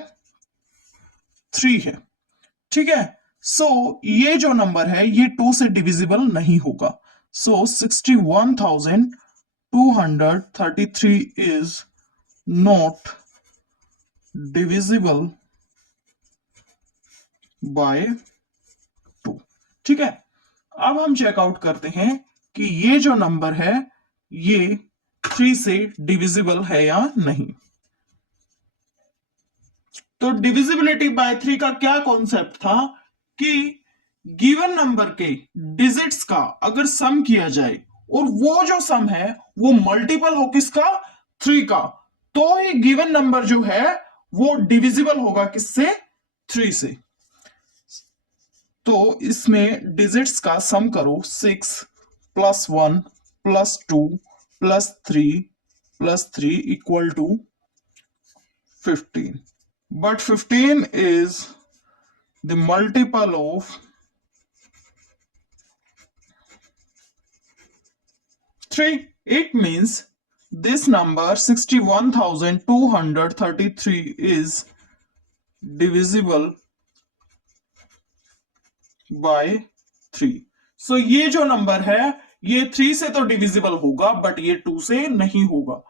3 है। ठीक है, सो ये जो नंबर है ये 2 से डिविजिबल नहीं होगा। सो 61,233 इज नॉट डिविजिबल बाय 2। ठीक है, अब हम चेकआउट करते हैं कि ये जो नंबर है ये 3 से डिविजिबल है या नहीं। तो डिविजिबिलिटी बाय 3 का क्या कॉन्सेप्ट था कि गिवन नंबर के डिजिट्स का अगर सम किया जाए और वो जो सम है वो मल्टीपल हो किसका, 3 का, तो ही गिवन नंबर जो है वो डिविजिबल होगा किससे, 3 से। तो इसमें डिजिट्स का सम करो, 6 + 1 + 2 + 3 plus 3 equal to 15. But 15 is the multiple of 3. It means this number 61,233 is divisible by 3. सो ये जो नंबर है ये 3 से तो डिविजिबल होगा बट ये 2 से नहीं होगा.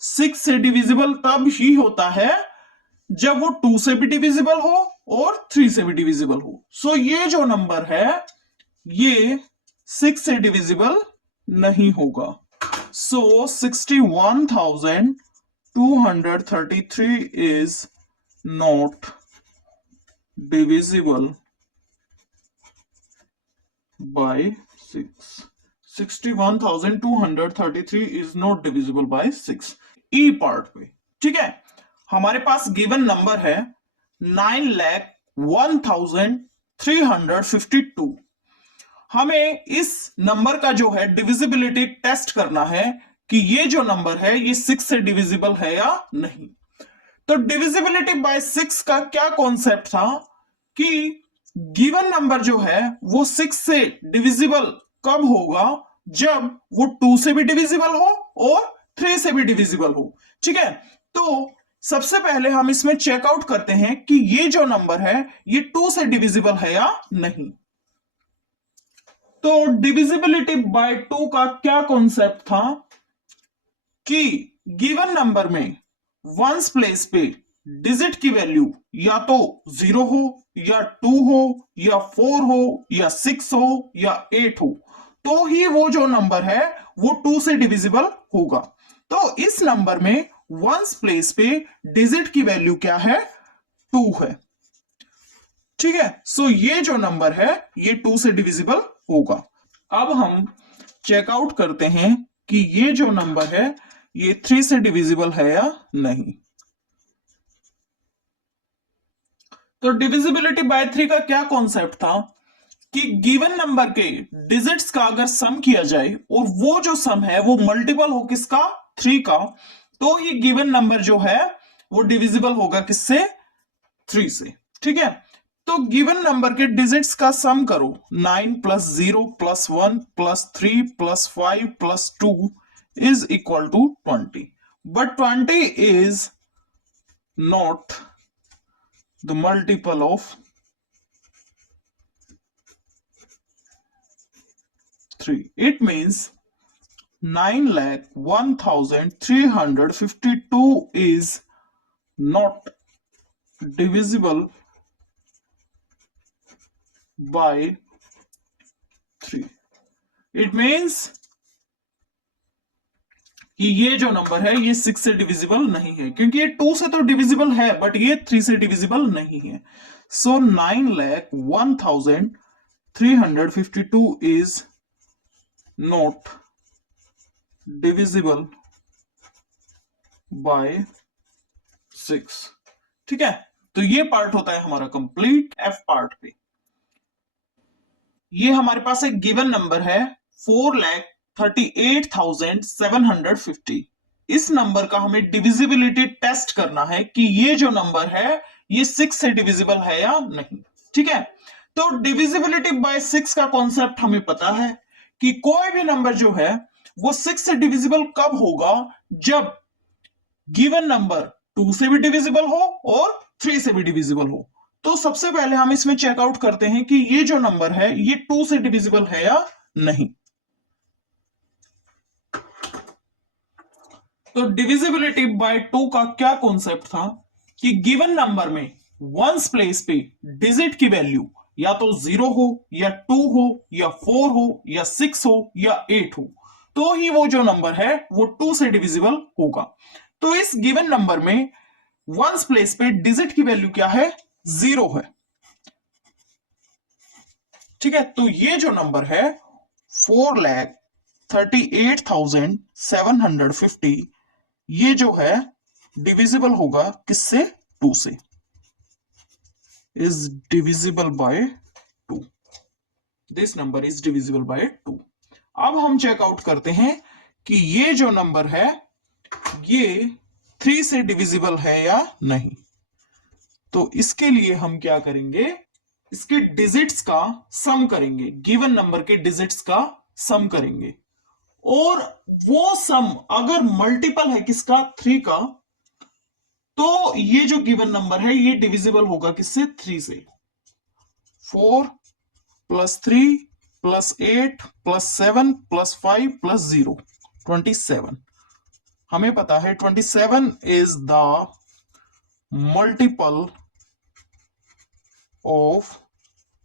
6 से डिविजिबल तब ही होता है जब वो 2 से भी डिविजिबल हो और 3 से भी डिविजिबल हो. सो ये जो नंबर है ये 6 से डिविजिबल नहीं होगा. सो 61,233 is not divisible by 6. 61,233 is not divisible by 6. E part पे ठीक है, हमारे पास गिवन नंबर है 9,01,352. हमें इस नंबर का जो है डिविजिबिलिटी टेस्ट करना है कि ये जो नंबर है ये 6 से डिविजिबल है या नहीं. तो डिविजिबिलिटी बाय 6 का क्या कॉन्सेप्ट था कि गिवन नंबर जो है वो 6 से डिविजिबल कब होगा, जब वो 2 से भी डिविजिबल हो और 3 से भी डिविजिबल हो. ठीक है, तो सबसे पहले हम इसमें चेकआउट करते हैं कि ये जो नंबर है ये 2 से डिविजिबल है या नहीं. तो डिविजिबिलिटी बाय 2 का क्या कॉन्सेप्ट था कि गिवन नंबर में वंस प्लेस पे डिजिट की वैल्यू या तो 0 हो या 2 हो या 4 हो या 6 हो या 8 हो, तो ही वो जो नंबर है वो 2 से डिविजिबल होगा. तो इस नंबर में वंस प्लेस पे डिजिट की वैल्यू क्या है, 2 है. ठीक है, सो ये जो नंबर है ये 2 से डिविजिबल होगा. अब हम चेकआउट करते हैं कि ये जो नंबर है ये 3 से डिविजिबल है या नहीं. तो डिविजिबिलिटी बाय 3 का क्या कॉन्सेप्ट था कि गिवन नंबर के डिजिट्स का अगर सम किया जाए और वो जो सम है वो मल्टीपल हो किसका, 3 का, तो ये गिवन नंबर जो है वो डिविजिबल होगा किससे, 3 से. ठीक है, तो गिवन नंबर के डिजिट्स का सम करो. 9 plus 0 plus 1 plus 3 plus 5 plus 2 is equal to 20. But 20 is not the multiple of 3. It means 9,01,352 is not divisible by 3. It means कि ये जो नंबर है ये 6 से डिविजिबल नहीं है, क्योंकि ये 2 से तो डिविजिबल है बट ये 3 से डिविजिबल नहीं है. सो 9,01,352 इज नॉट डिविजिबल बाय 6. ठीक है, तो ये पार्ट होता है हमारा कंप्लीट. एफ पार्ट पे ये हमारे पास एक गिवन नंबर है 4,38,750. इस नंबर का हमें डिविजिबिलिटी टेस्ट करना है कि ये जो नंबर है ये 6 से डिविजिबल है या नहीं. ठीक है, तो डिविजिबिलिटी बाय 6 का कॉन्सेप्ट हमें पता है कि कोई भी नंबर जो है वो 6 से डिविजिबल कब होगा, जब गिवन नंबर 2 से भी डिविजिबल हो और 3 से भी डिविजिबल हो. तो सबसे पहले हम इसमें चेकआउट करते हैं कि ये जो नंबर है ये 2 से डिविजिबल है या नहीं. तो डिविजिबिलिटी बाय 2 का क्या कॉन्सेप्ट था कि गिवन नंबर में वंस प्लेस पे डिजिट की वैल्यू या तो 0 हो या 2 हो या 4 हो या 6 हो या 8 हो, तो ही वो जो नंबर है वो 2 से डिविजिबल होगा. तो इस गिवन नंबर में वंस प्लेस पे डिजिट की वैल्यू क्या है, 0 है. ठीक है, तो ये जो नंबर है 4,38,750 ये जो है डिविजिबल होगा किससे, 2 से. Is divisible by 2. This number is divisible by 2. अब हम चेकआउट करते हैं कि ये जो नंबर है ये 3 से डिविजिबल है या नहीं। तो इसके लिए हम क्या करेंगे, इसके डिजिट्स का सम करेंगे, गिवन नंबर के डिजिट्स का सम करेंगे, और वो सम अगर मल्टीपल है किसका, 3 का, तो ये जो गिवन नंबर है ये डिविजिबल होगा किससे, 3 से। 4 + 3 + 8 + 7 + 5 + 0 27। हमें पता है 27 is the multiple of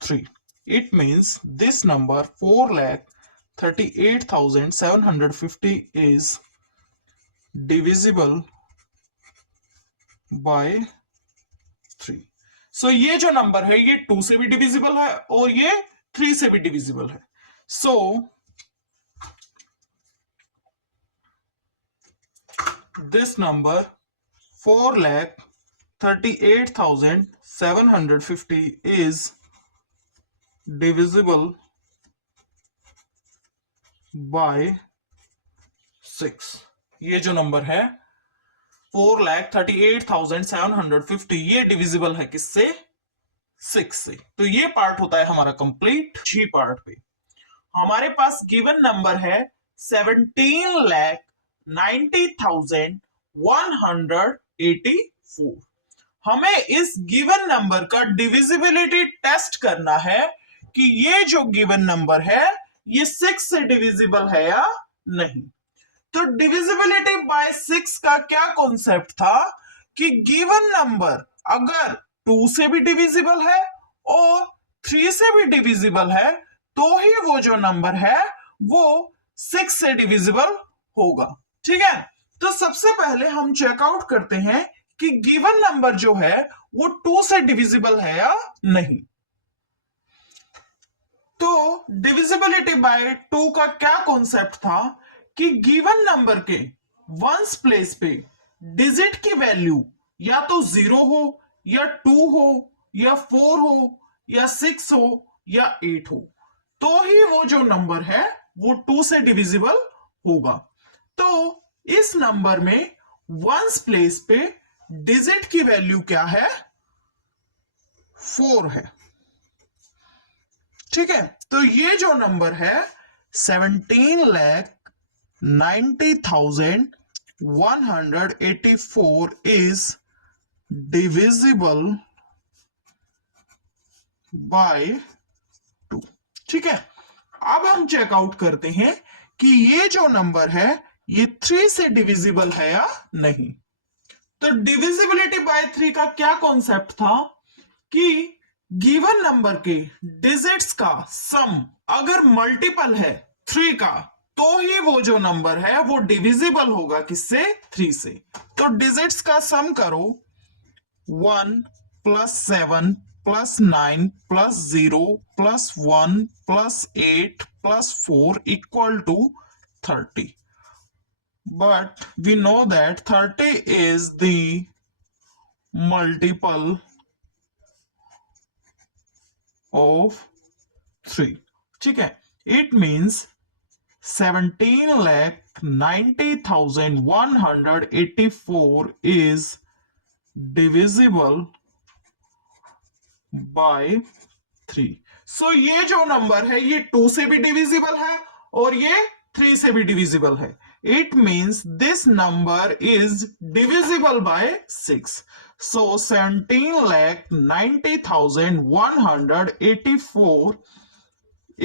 3. It means this number 4,38,750 is divisible by 3. So ये जो नंबर है ये 2 से भी डिविजिबल है और ये 3 से भी डिविजिबल है। So this number 4,38,750 is divisible by 6। ये जो नंबर है 4,38,750 ये डिविजिबल है किससे, 6 से। तो ये पार्ट होता है हमारा कंप्लीट। जी पार्ट पे हमारे पास गिवन नंबर है 17,90,184। हमें इस गिवन नंबर का डिविजिबिलिटी टेस्ट करना है कि ये जो गिवन नंबर है ये 6 से डिविजिबल है या नहीं। तो डिविजिबिलिटी बाय 6 का क्या कॉन्सेप्ट था कि गिवन नंबर अगर 2 से भी डिविजिबल है और 3 से भी डिविजिबल है तो ही वो जो नंबर है वो 6 से डिविजिबल होगा। ठीक है, तो सबसे पहले हम चेकआउट करते हैं कि गिवन नंबर जो है वो 2 से डिविजिबल है या नहीं। तो डिविजिबिलिटी बाय 2 का क्या कॉन्सेप्ट था कि गिवन नंबर के वंस प्लेस पे डिजिट की वैल्यू या तो 0 हो या 2 हो या 4 हो या 6 हो या 8 हो, तो ही वो जो नंबर है वो 2 से डिविजिबल होगा। तो इस नंबर में वंस प्लेस पे डिजिट की वैल्यू क्या है, 4 है। ठीक है, तो ये जो नंबर है 17,90,184 इज डिविजिबल बाय 2। ठीक है, अब हम चेकआउट करते हैं कि ये जो नंबर है ये 3 से डिविजिबल है या नहीं। तो डिविजिबिलिटी बाय 3 का क्या कॉन्सेप्ट था कि गिवन नंबर के डिजिट्स का सम अगर मल्टीपल है 3 का तो ही वो जो नंबर है वो डिविजिबल होगा किससे, 3 से। तो डिजिट्स का सम करो, 1 + 7 + 9 + 0 + 1 + 8 + 4 = 30। But we know that 30 is the multiple of 3। ठीक है, it means 17,90,184 is divisible by 3। सो ये जो नंबर है ये 2 से भी डिविजिबल है और ये 3 से भी डिविजिबल है। It means this number is divisible by 6. So 17,90,184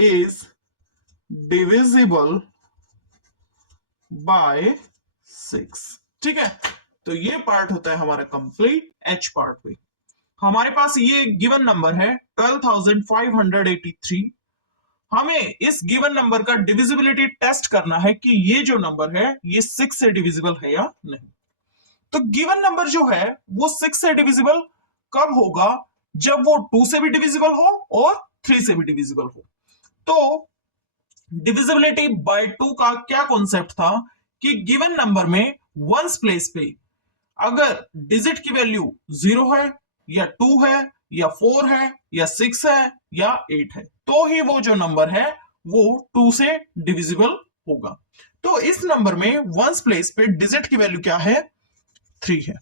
is divisible by 6। ठीक है, तो ये पार्ट होता है हमारा कंप्लीट। एच पार्ट पे हमारे पास ये गिवन नंबर है 12,583। हमें इस गिवन नंबर का डिविजिबिलिटी टेस्ट करना है कि ये जो नंबर है ये 6 से डिविजिबल है या नहीं। तो गिवन नंबर जो है वो 6 से डिविजिबल कब होगा, जब वो 2 से भी डिविजिबल हो और 3 से भी डिविजिबल हो। तो डिविजिबिलिटी बाय 2 का क्या कॉन्सेप्ट था कि गिवन नंबर में वंस प्लेस पे अगर डिजिट की वैल्यू 0 है या 2 है या 4 है या 6 है या 8 है तो ही वो जो नंबर है वो 2 से डिविजिबल होगा। तो इस नंबर में वंस प्लेस पे डिजिट की वैल्यू क्या है, 3 है।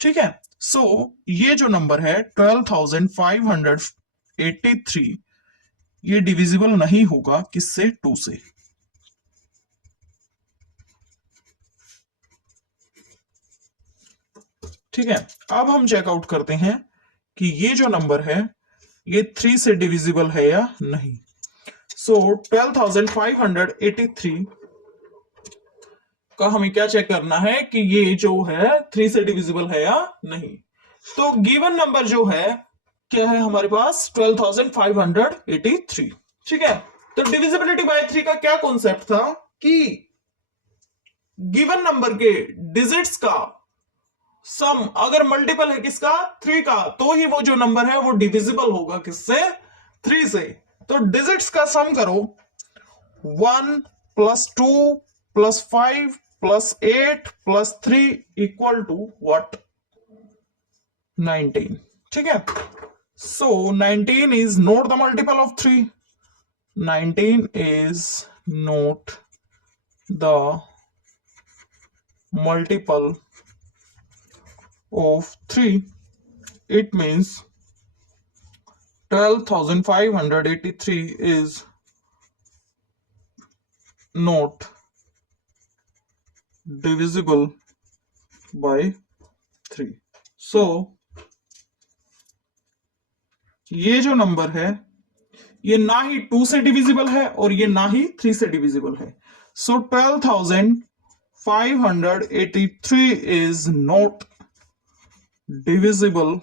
ठीक है, सो ये जो नंबर है 12,583, ये डिविजिबल नहीं होगा किससे, 2 से। ठीक है, अब हम चेकआउट करते हैं कि ये जो नंबर है ये 3 से डिविजिबल है या नहीं। सो 12,583 का हमें क्या चेक करना है कि ये जो है 3 से डिविजिबल है या नहीं। तो गिवन नंबर जो है क्या है हमारे पास, 12,583। ठीक है, तो डिविजिबिलिटी बाय 3 का क्या कॉन्सेप्ट था कि गिवन नंबर के डिजिट्स का सम अगर मल्टीपल है किसका, 3 का, तो ही वो जो नंबर है वो डिविजिबल होगा किससे, 3 से। तो डिजिट्स का सम करो, 1 + 2 + 5 + 8 + 3 इक्वल टू व्हाट, 19। ठीक है, सो 19 is not the multiple of 3, 19 is not the multiple of 3. It means 12,583 is not divisible by 3. So ये जो नंबर है ये ना ही 2 से डिविजिबल है और ये ना ही 3 से डिविजिबल है। सो 12,583 इज नॉट डिविजिबल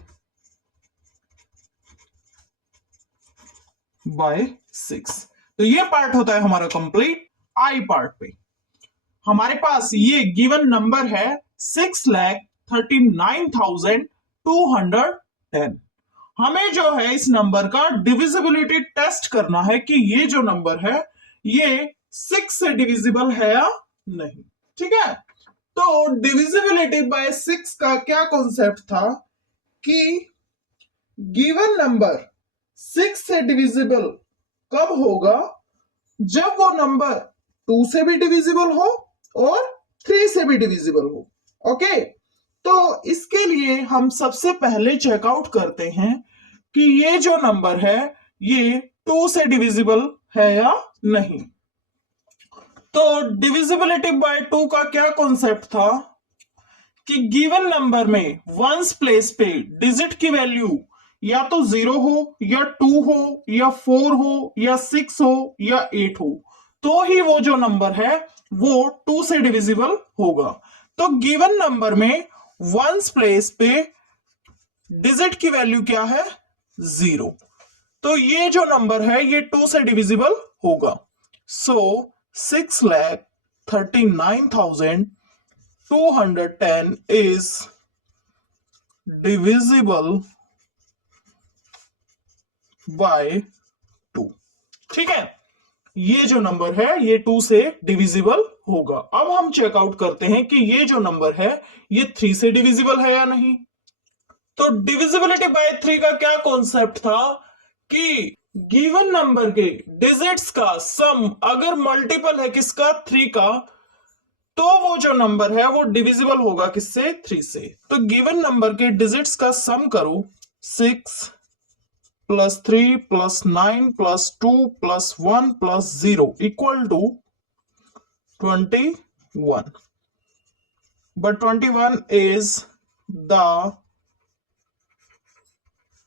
बाय 6। तो ये पार्ट होता है हमारा कंप्लीट। आई पार्ट पे हमारे पास ये गिवन नंबर है 6,39,210। हमें जो है इस नंबर का डिविजिबिलिटी टेस्ट करना है कि ये जो नंबर है ये 6 से डिविजिबल है या नहीं। ठीक है, तो डिविजिबिलिटी बाय 6 का क्या कॉन्सेप्ट था कि गिवन नंबर 6 से डिविजिबल कब होगा, जब वो नंबर 2 से भी डिविजिबल हो और 3 से भी डिविजिबल हो। ओके, तो इसके लिए हम सबसे पहले चेकआउट करते हैं कि ये जो नंबर है ये 2 से डिविजिबल है या नहीं। तो डिविजिबिलिटी बाय 2 का क्या कॉन्सेप्ट था कि गिवन नंबर में वंस प्लेस पे डिजिट की वैल्यू या तो 0 हो या 2 हो या 4 हो या 6 हो या 8 हो, तो ही वो जो नंबर है वो 2 से डिविजिबल होगा। तो गिवन नंबर में वंस प्लेस पे डिजिट की वैल्यू क्या है, 0, तो ये जो नंबर है ये 2 से डिविजिबल होगा। सो 6,39,210 इज डिविजिबल बाय 2। ठीक है, ये जो नंबर है ये 2 से डिविजिबल होगा। अब हम चेकआउट करते हैं कि ये जो नंबर है ये 3 से डिविजिबल है या नहीं। तो डिविजिबिलिटी बाय 3 का क्या कॉन्सेप्ट था कि गिवन नंबर के डिजिट्स का सम अगर मल्टीपल है किसका, 3 का, तो वो जो नंबर है वो डिविजिबल होगा किससे, 3 से। तो गिवन नंबर के डिजिट्स का सम करो, 6 + 3 + 9 + 2 + 1 + 0 equal to 21। But 21 is the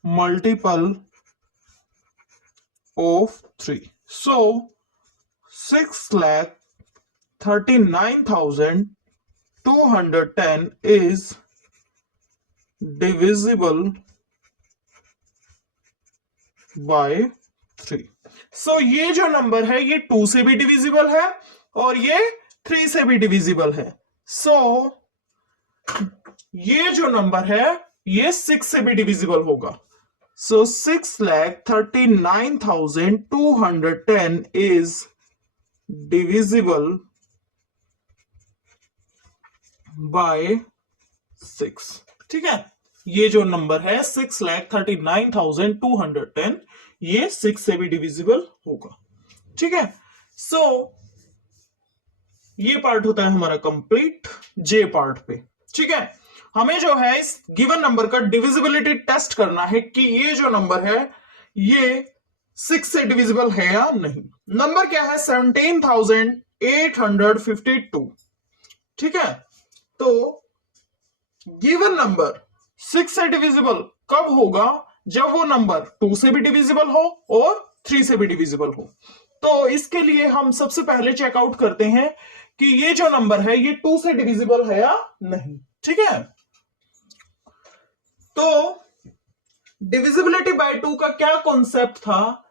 multiple of 3. So 6,39,210 is divisible by 3. So ये जो नंबर है ये 2 से भी डिविजिबल है और ये 3 से भी डिविजिबल है। So ये जो नंबर है ये 6 से भी डिविजिबल होगा। So 6,39,210 is divisible by 6। ठीक है, ये जो नंबर है 6,39,210 ये 6 से भी डिविजिबल होगा। ठीक है, सो ये पार्ट होता है हमारा कंप्लीट जे पार्ट पे। ठीक है, हमें जो है इस गिवन नंबर का डिविजिबिलिटी टेस्ट करना है कि ये जो नंबर है ये 6 से डिविजिबल है या नहीं। नंबर क्या है 17,852। ठीक है, तो गिवन नंबर 6 से डिविजिबल कब होगा, जब वो नंबर 2 से भी डिविजिबल हो और 3 से भी डिविजिबल हो। तो इसके लिए हम सबसे पहले चेकआउट करते हैं कि ये जो नंबर है ये 2 से डिविजिबल है या नहीं। ठीक है, तो डिविजिबिलिटी बाय 2 का क्या कॉन्सेप्ट था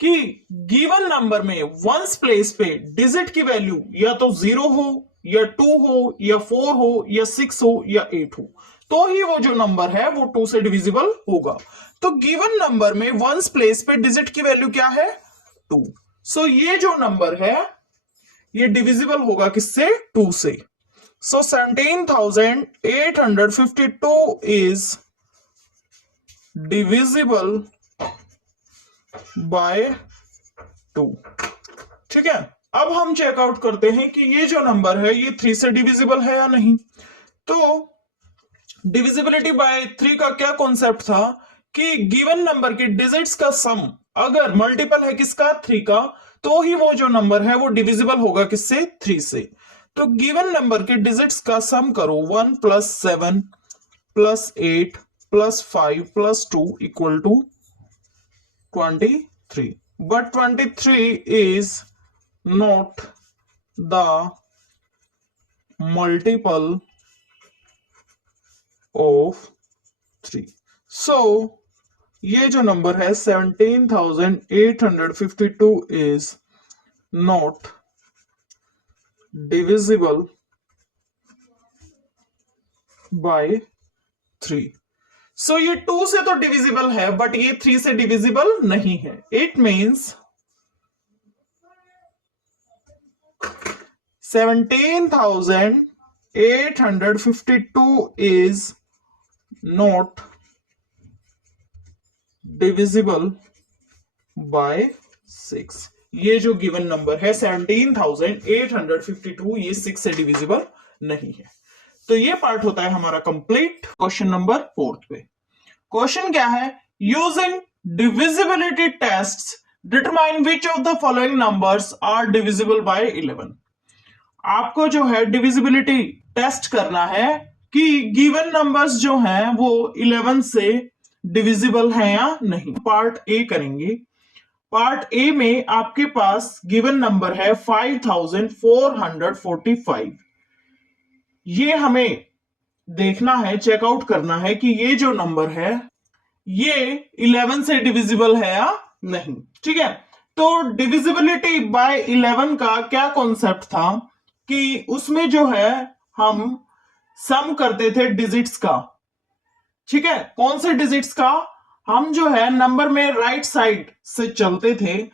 कि गिवन नंबर में वंस प्लेस पे डिजिट की वैल्यू या तो 0 हो या 2 हो या 4 हो या 6 हो या 8 हो, तो ही वो जो नंबर है वो 2 से डिविजिबल होगा। तो गिवन नंबर में वंस प्लेस पे डिजिट की वैल्यू क्या है 2। सो ये जो नंबर है ये डिविजिबल होगा किससे 2 से। सो 17,852 इज डिविजिबल बाय 2। ठीक है, अब हम चेकआउट करते हैं कि ये जो नंबर है ये 3 से डिविजिबल है या नहीं। तो डिविजिबिलिटी बाय 3 का क्या कॉन्सेप्ट था कि गिवन नंबर के डिजिट्स का सम अगर मल्टीपल है किसका 3 का, तो ही वो जो नंबर है वो डिविजिबल होगा किससे 3 से। तो गिवन नंबर के डिजिट्स का सम करो 1 + 7 + 8 + 5 + 2 = 23, but 23 is not the multiple of 3। so ये जो नंबर है 17,852 is not divisible by 3। सो ये 2 से तो डिविजिबल है बट ये 3 से डिविजिबल नहीं है। It means 17,852 is not divisible by 6। ये जो गिवन नंबर है 17,852 ये 6 से डिविजिबल नहीं है। तो ये पार्ट होता है हमारा कंप्लीट। क्वेश्चन नंबर 4 पे क्वेश्चन क्या है, using divisibility tests determine which of the following numbers are divisible by 11। आपको जो है डिविजिबिलिटी टेस्ट करना है कि गिवन नंबर्स जो हैं वो 11 से डिविजिबल हैं या नहीं। पार्ट ए करेंगे। पार्ट ए में आपके पास गिवन नंबर है 5,445। ये हमें देखना है, चेकआउट करना है कि ये जो नंबर है ये 11 से डिविजिबल है या नहीं। ठीक है, तो डिविजिबिलिटी बाय 11 का क्या कॉन्सेप्ट था कि उसमें जो है हम सम करते थे डिजिट्स का। ठीक है, कौन से डिजिट्स का, हम जो है नंबर में राइट साइड से चलते थे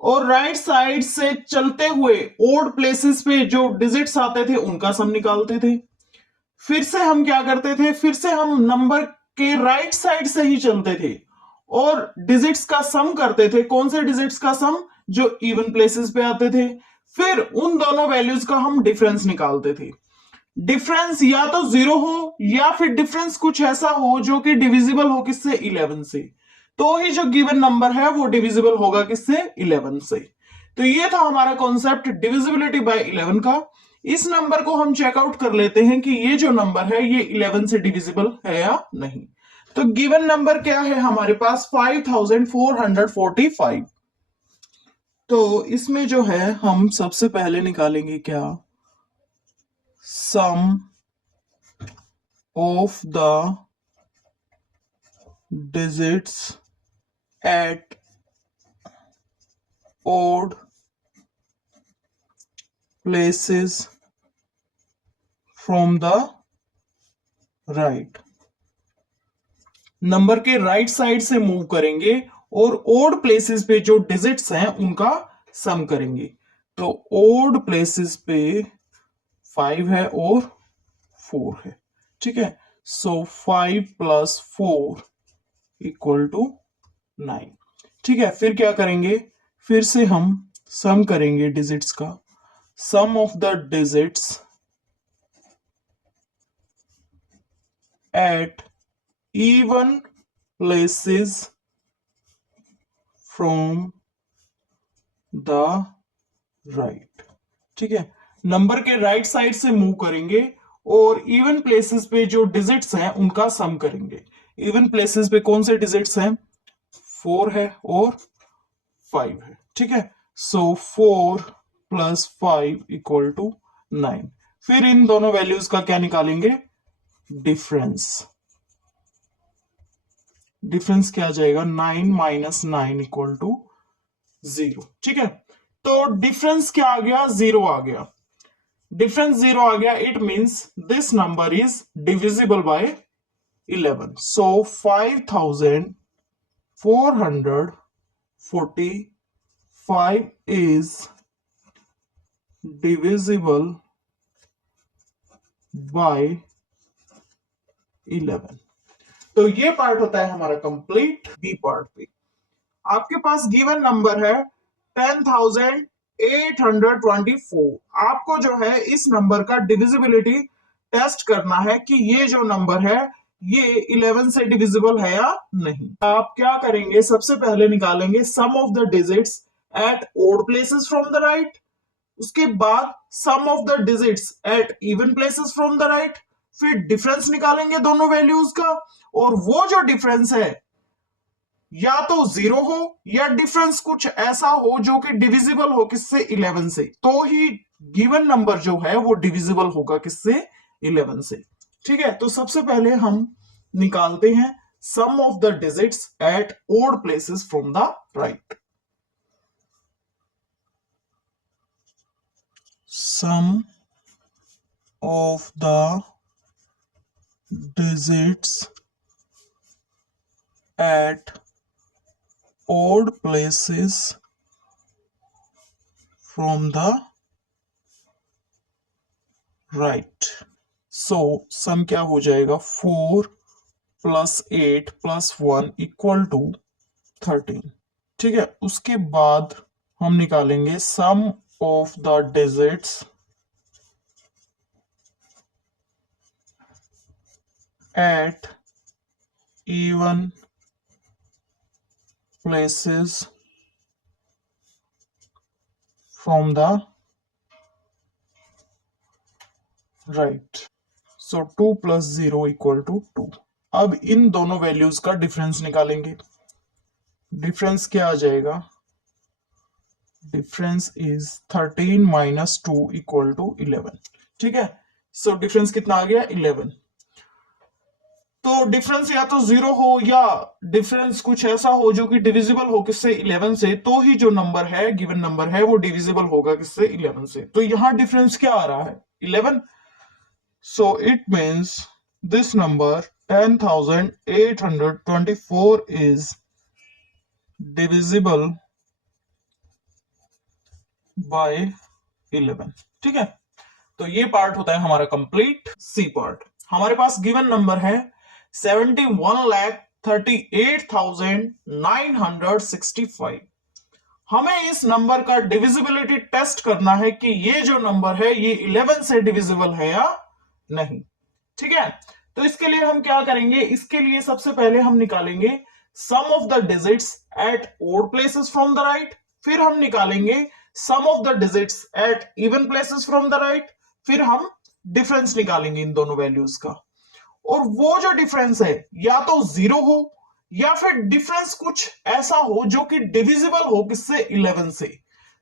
और राइट साइड से चलते हुए ओड प्लेसेस पे जो डिजिट्स आते थे उनका सम निकालते थे। फिर से हम क्या करते थे, फिर से हम नंबर के राइट साइड से ही चलते थे और डिजिट्स का सम करते थे। कौन से डिजिट्स का सम, जो इवन प्लेसेस पे आते थे। फिर उन दोनों वैल्यूज का हम डिफरेंस निकालते थे। डिफरेंस या तो 0 हो या फिर डिफरेंस कुछ ऐसा हो जो कि डिविजिबल हो किससे 11 से, तो ही जो गिवन नंबर है वो डिविजिबल होगा किससे 11 से। तो ये था हमारा कॉन्सेप्ट डिविजिबिलिटी बाय 11 का। इस नंबर को हम चेकआउट कर लेते हैं कि ये जो नंबर है ये 11 से डिविजिबल है या नहीं। तो गिवन नंबर क्या है हमारे पास 5,445। तो इसमें जो है हम सबसे पहले निकालेंगे क्या, sum of the digits at odd places from the right। Number के राइट साइड से मूव करेंगे और ओड प्लेसेस पे जो डिजिट्स हैं उनका सम करेंगे। तो ओड प्लेसेस पे 5 है और 4 है। ठीक है, सो 5 + 4 = 9। ठीक है, फिर क्या करेंगे, फिर से हम सम करेंगे डिजिट्स का। sum of the digits at even places from the right। ठीक है, नंबर के राइट साइड से मूव करेंगे और इवन प्लेसेस पे जो डिजिट्स हैं उनका सम करेंगे। इवन प्लेसेस पे कौन से डिजिट्स हैं? 4 है और 5 है। ठीक है, सो 4 प्लस 5 इक्वल टू 9। फिर इन दोनों वैल्यूज का क्या निकालेंगे? डिफरेंस। डिफरेंस क्या आ जाएगा? 9 माइनस 9 इक्वल टू 0। ठीक है, तो डिफरेंस क्या आ गया? 0 आ गया। डिफरेंस 0 आ गया, it means this number is divisible by 11। So 5445 is divisible by 11। तो ये पार्ट होता है हमारा कंप्लीट। बी पार्ट पे आपके पास गिवन नंबर है 10,824। आपको जो है इस नंबर का डिविजिबिलिटी टेस्ट करना है कि ये जो नंबर है ये 11 से डिविजिबल है या नहीं। आप क्या करेंगे? सबसे पहले निकालेंगे sum of the digits at odd places from the right, उसके बाद sum of the digits at even places from the right, फिर डिफरेंस निकालेंगे दोनों वैल्यूज का, और वो जो डिफरेंस है या तो 0 हो या डिफरेंस कुछ ऐसा हो जो कि डिविजिबल हो किससे? 11 से, तो ही गिवन नंबर जो है वो डिविजिबल होगा किससे? 11 से। ठीक है, तो सबसे पहले हम निकालते हैं sum of the digits at odd places from the right. Sum of the digits at odd places from the right। so sum क्या हो जाएगा? 4 प्लस 8 प्लस 1 इक्वल टू 13। ठीक है, उसके बाद हम निकालेंगे sum of the digits at even places from the right। so 2 plus 0 equal to 2। अब इन दोनों वैल्यूज का डिफरेंस निकालेंगे। डिफरेंस क्या आ जाएगा? Difference is 13 minus 2 equal to 11। ठीक है, सो डिफरेंस कितना आ गया? 11। तो डिफरेंस या तो 0 हो या डिफरेंस कुछ ऐसा हो जो कि डिविजिबल हो किससे? 11 से, तो ही जो नंबर है, गिवन नंबर है, वो डिविजिबल होगा किससे? 11 से। तो यहां डिफरेंस क्या आ रहा है? 11। So it means this number 10,824 is divisible by 11। ठीक है, तो ये पार्ट होता है हमारा कंप्लीट। सी पार्ट, हमारे पास गिवन नंबर है 71,38,965। हमें इस नंबर का डिविजिबिलिटी टेस्ट करना है कि ये जो नंबर है ये 11 से डिविजिबल है या नहीं। ठीक है, तो इसके लिए हम क्या करेंगे? इसके लिए सबसे पहले हम निकालेंगे sum of the digits at odd places from the right, फिर हम निकालेंगे sum of the digits at even places from the right, फिर हम डिफरेंस निकालेंगे इन दोनों वैल्यूज का। और वो जो डिफरेंस है या तो 0 हो या फिर डिफरेंस कुछ ऐसा हो जो कि डिविजिबल हो किससे? 11 से,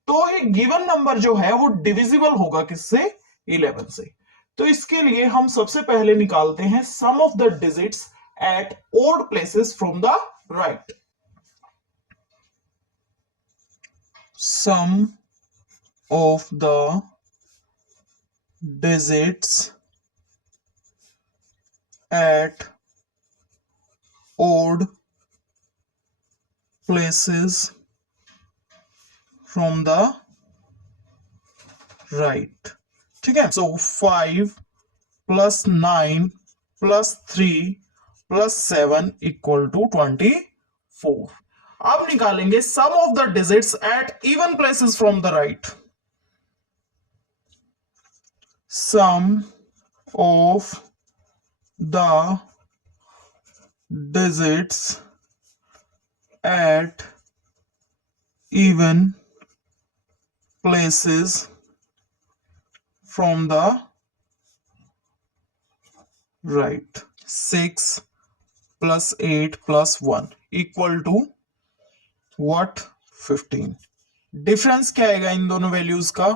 तो ही गिवन नंबर जो है वो डिविजिबल होगा किससे? 11 से। तो इसके लिए हम सबसे पहले निकालते हैं sum of the digits at odd places from the right. Sum of the digits at odd places from the right। ठीक है, so 5 plus 9 plus 3 plus 7 equal to 24। अब निकालेंगे sum of the digits at even places from the right. sum of the digits at even places from the right. 6 plus 8 plus 1 equal to what? 15. Difference क्या आएगा इन दोनों values का?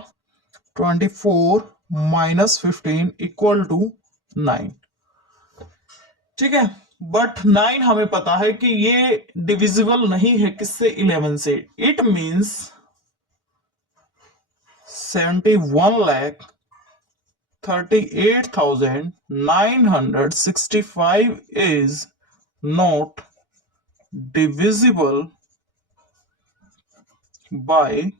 24 minus 15 equal to 9. ठीक है, but 9 हमें पता है कि ये डिविजिबल नहीं है किससे? 11 से. It means 71,38,965 is not divisible by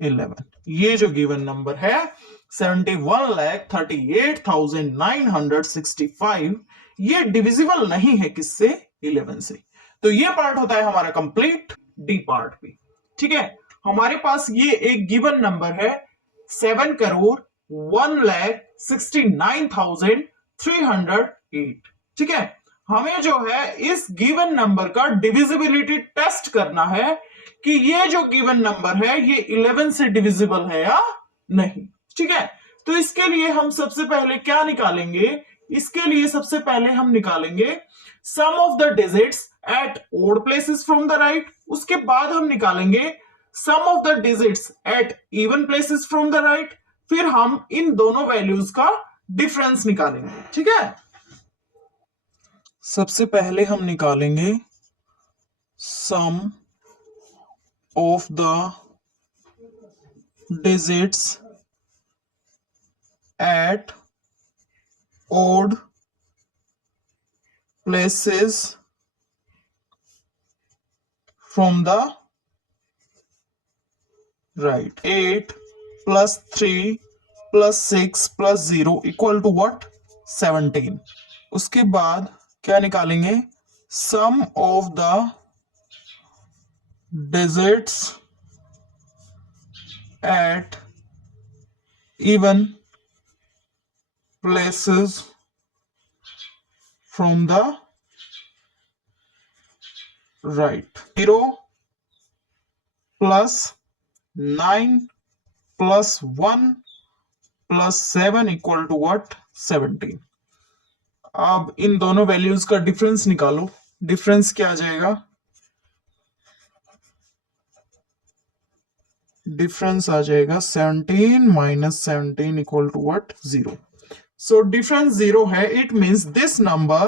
11. ये जो गिवन नंबर है 71,38,965 ये डिविजिबल नहीं है किससे? 11 से. तो ये पार्ट होता है हमारा कंप्लीट. डी पार्ट भी. ठीक है, हमारे पास ये एक गिवन नंबर है 7,01,69,308. ठीक है, हमें जो है इस गिवन नंबर का डिविजिबिलिटी टेस्ट करना है कि ये जो गिवन नंबर है ये 11 से डिविजिबल है या नहीं. ठीक है, तो इसके लिए हम सबसे पहले क्या निकालेंगे? इसके लिए सबसे पहले हम निकालेंगे sum of the digits at odd places from the right. उसके बाद हम निकालेंगे sum of the digits at even places from the right. फिर हम इन दोनों वैल्यूज का डिफरेंस निकालेंगे. ठीक है, सबसे पहले हम निकालेंगे sum of the digits at odd places from the right. 8 plus 3 plus 6 plus 0 equal to what? 17. उसके बाद क्या निकालेंगे? sum of the digits at even places from the right. 0 plus 9 plus 1 plus 7 equal to what? 17. अब इन दोनों values का difference निकालो. Difference क्या आ जाएगा? डिफरेंस आ जाएगा 17 minus 17 equal to what? 0. So difference 0 है. It means this number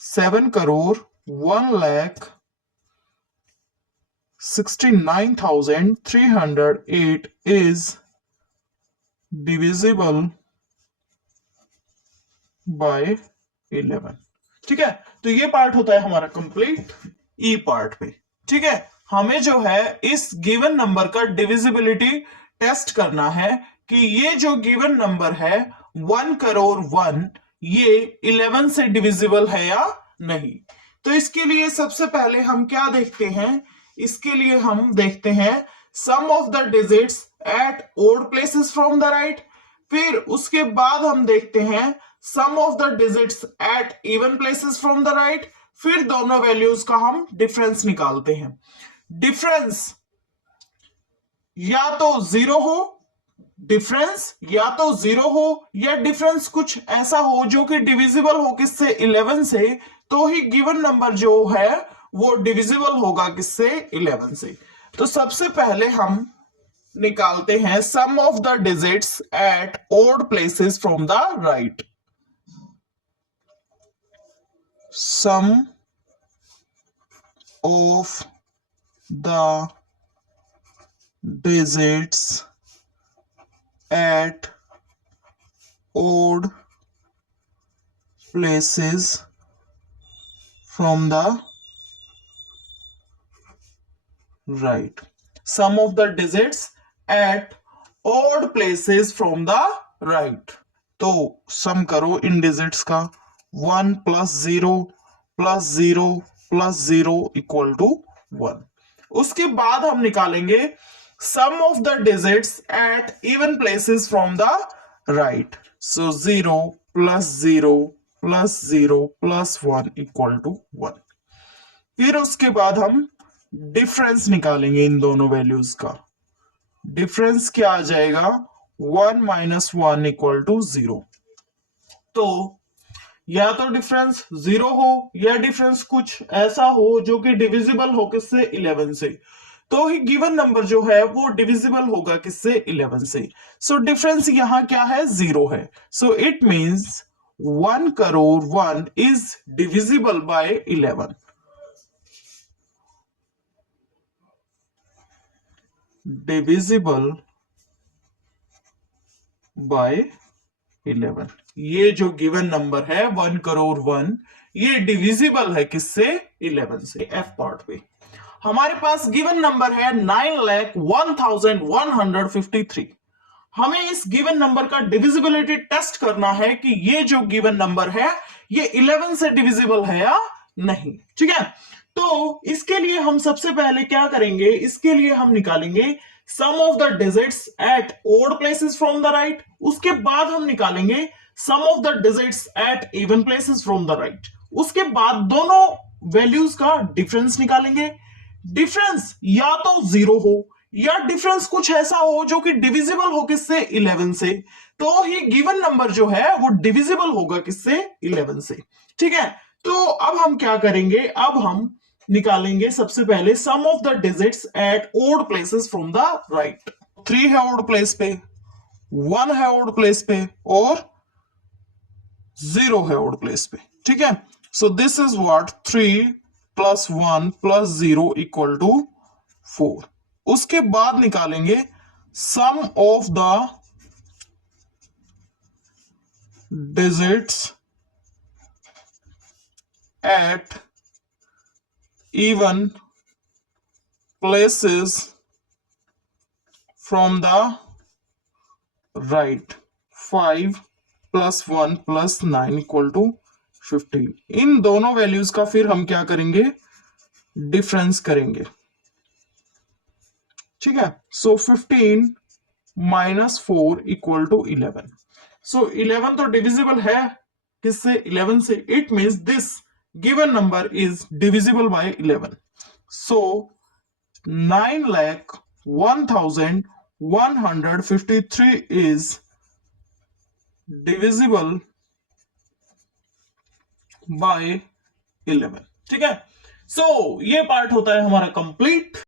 7,01,69,308 is divisible by 11. ठीक है, तो ये पार्ट होता है हमारा कंप्लीट. ई पार्ट पे. ठीक है, हमें जो है इस गिवन नंबर का डिविजिबिलिटी टेस्ट करना है कि ये जो गिवन नंबर है 1,01,00,000 ये 11 से डिविजिबल है या नहीं. तो इसके लिए सबसे पहले हम क्या देखते हैं? इसके लिए हम देखते हैं sum of the digits at odd places from the right. फिर उसके बाद हम देखते हैं sum of the digits at even places from the right. फिर दोनों वैल्यूज का हम डिफरेंस निकालते हैं. डिफरेंस या तो 0 हो, डिफरेंस या तो 0 हो या डिफरेंस कुछ ऐसा हो जो कि डिविजिबल हो किससे? 11 से. तो ही गिवन नंबर जो है वो डिविजिबल होगा किससे? 11 से. तो सबसे पहले हम निकालते हैं sum of the digits at odd places from the right. Sum of the digits at odd places from the right. Sum of the digits at odd places from the right. तो सम करो इन डिजिट्स का. 1 plus 0 plus 0 plus 0 equal to 1. उसके बाद हम निकालेंगे sum of the digits at even places from the right. So 0 plus 0 plus 0 plus 1 equal to 1। फिर उसके बाद हम डिफरेंस निकालेंगे इन दोनों वैल्यूज का। डिफरेंस क्या आ जाएगा, 1 माइनस 1 इक्वल टू 0। तो या तो डिफरेंस 0 हो या डिफरेंस कुछ ऐसा हो जो कि डिविजिबल हो किससे, 11 से। तो ही गिवन नंबर जो है वो डिविजिबल होगा किससे, 11 से। सो डिफरेंस यहां क्या है, 0 है। So it means 1 crore 1 is divisible by 11। Divisible by 11। ये जो गिवन नंबर है 1 करोड़ 1, ये डिविजिबल है किससे, 11 से। एफ पार्ट पे हमारे पास गिवन नंबर है 9,01,153। हमें इस गिवन नंबर का डिविजिबिलिटी टेस्ट करना है कि ये जो गिवन नंबर है ये 11 से डिविजिबल है या नहीं। ठीक है, तो इसके लिए हम सबसे पहले क्या करेंगे, इसके लिए हम निकालेंगे sum of the digits at odd places from the right. उसके बाद हम निकालेंगे sum of the digits at even places from the right. उसके बाद दोनों वैल्यूज का डिफरेंस निकालेंगे। डिफरेंस या तो 0 हो या डिफरेंस कुछ ऐसा हो जो कि डिविजिबल हो किससे, 11 से। तो ही गिवन नंबर जो है वो डिविजिबल होगा किससे, 11 से। ठीक है, तो अब हम क्या करेंगे, अब हम निकालेंगे सबसे पहले sum of the digits at odd places from the right. 3 है ओड प्लेस पे, 1 है ओड प्लेस पे और 0 है ओड प्लेस पे। ठीक है, so this is what 3 plus 1 plus 0 equal to 4। उसके बाद निकालेंगे sum of the digits at even places from the right. 5 plus 1 plus 9 equal to 15। इन दोनों वैल्यूज का फिर हम क्या करेंगे, डिफरेंस करेंगे। ठीक है, सो 15 माइनस 4 इक्वल टू 11। सो 11 तो डिविजिबल है किससे, 11 से। It means this given number is divisible by 11। So 9,01,153 is divisible by 11। ठीक है, सो ये पार्ट होता है हमारा कंप्लीट।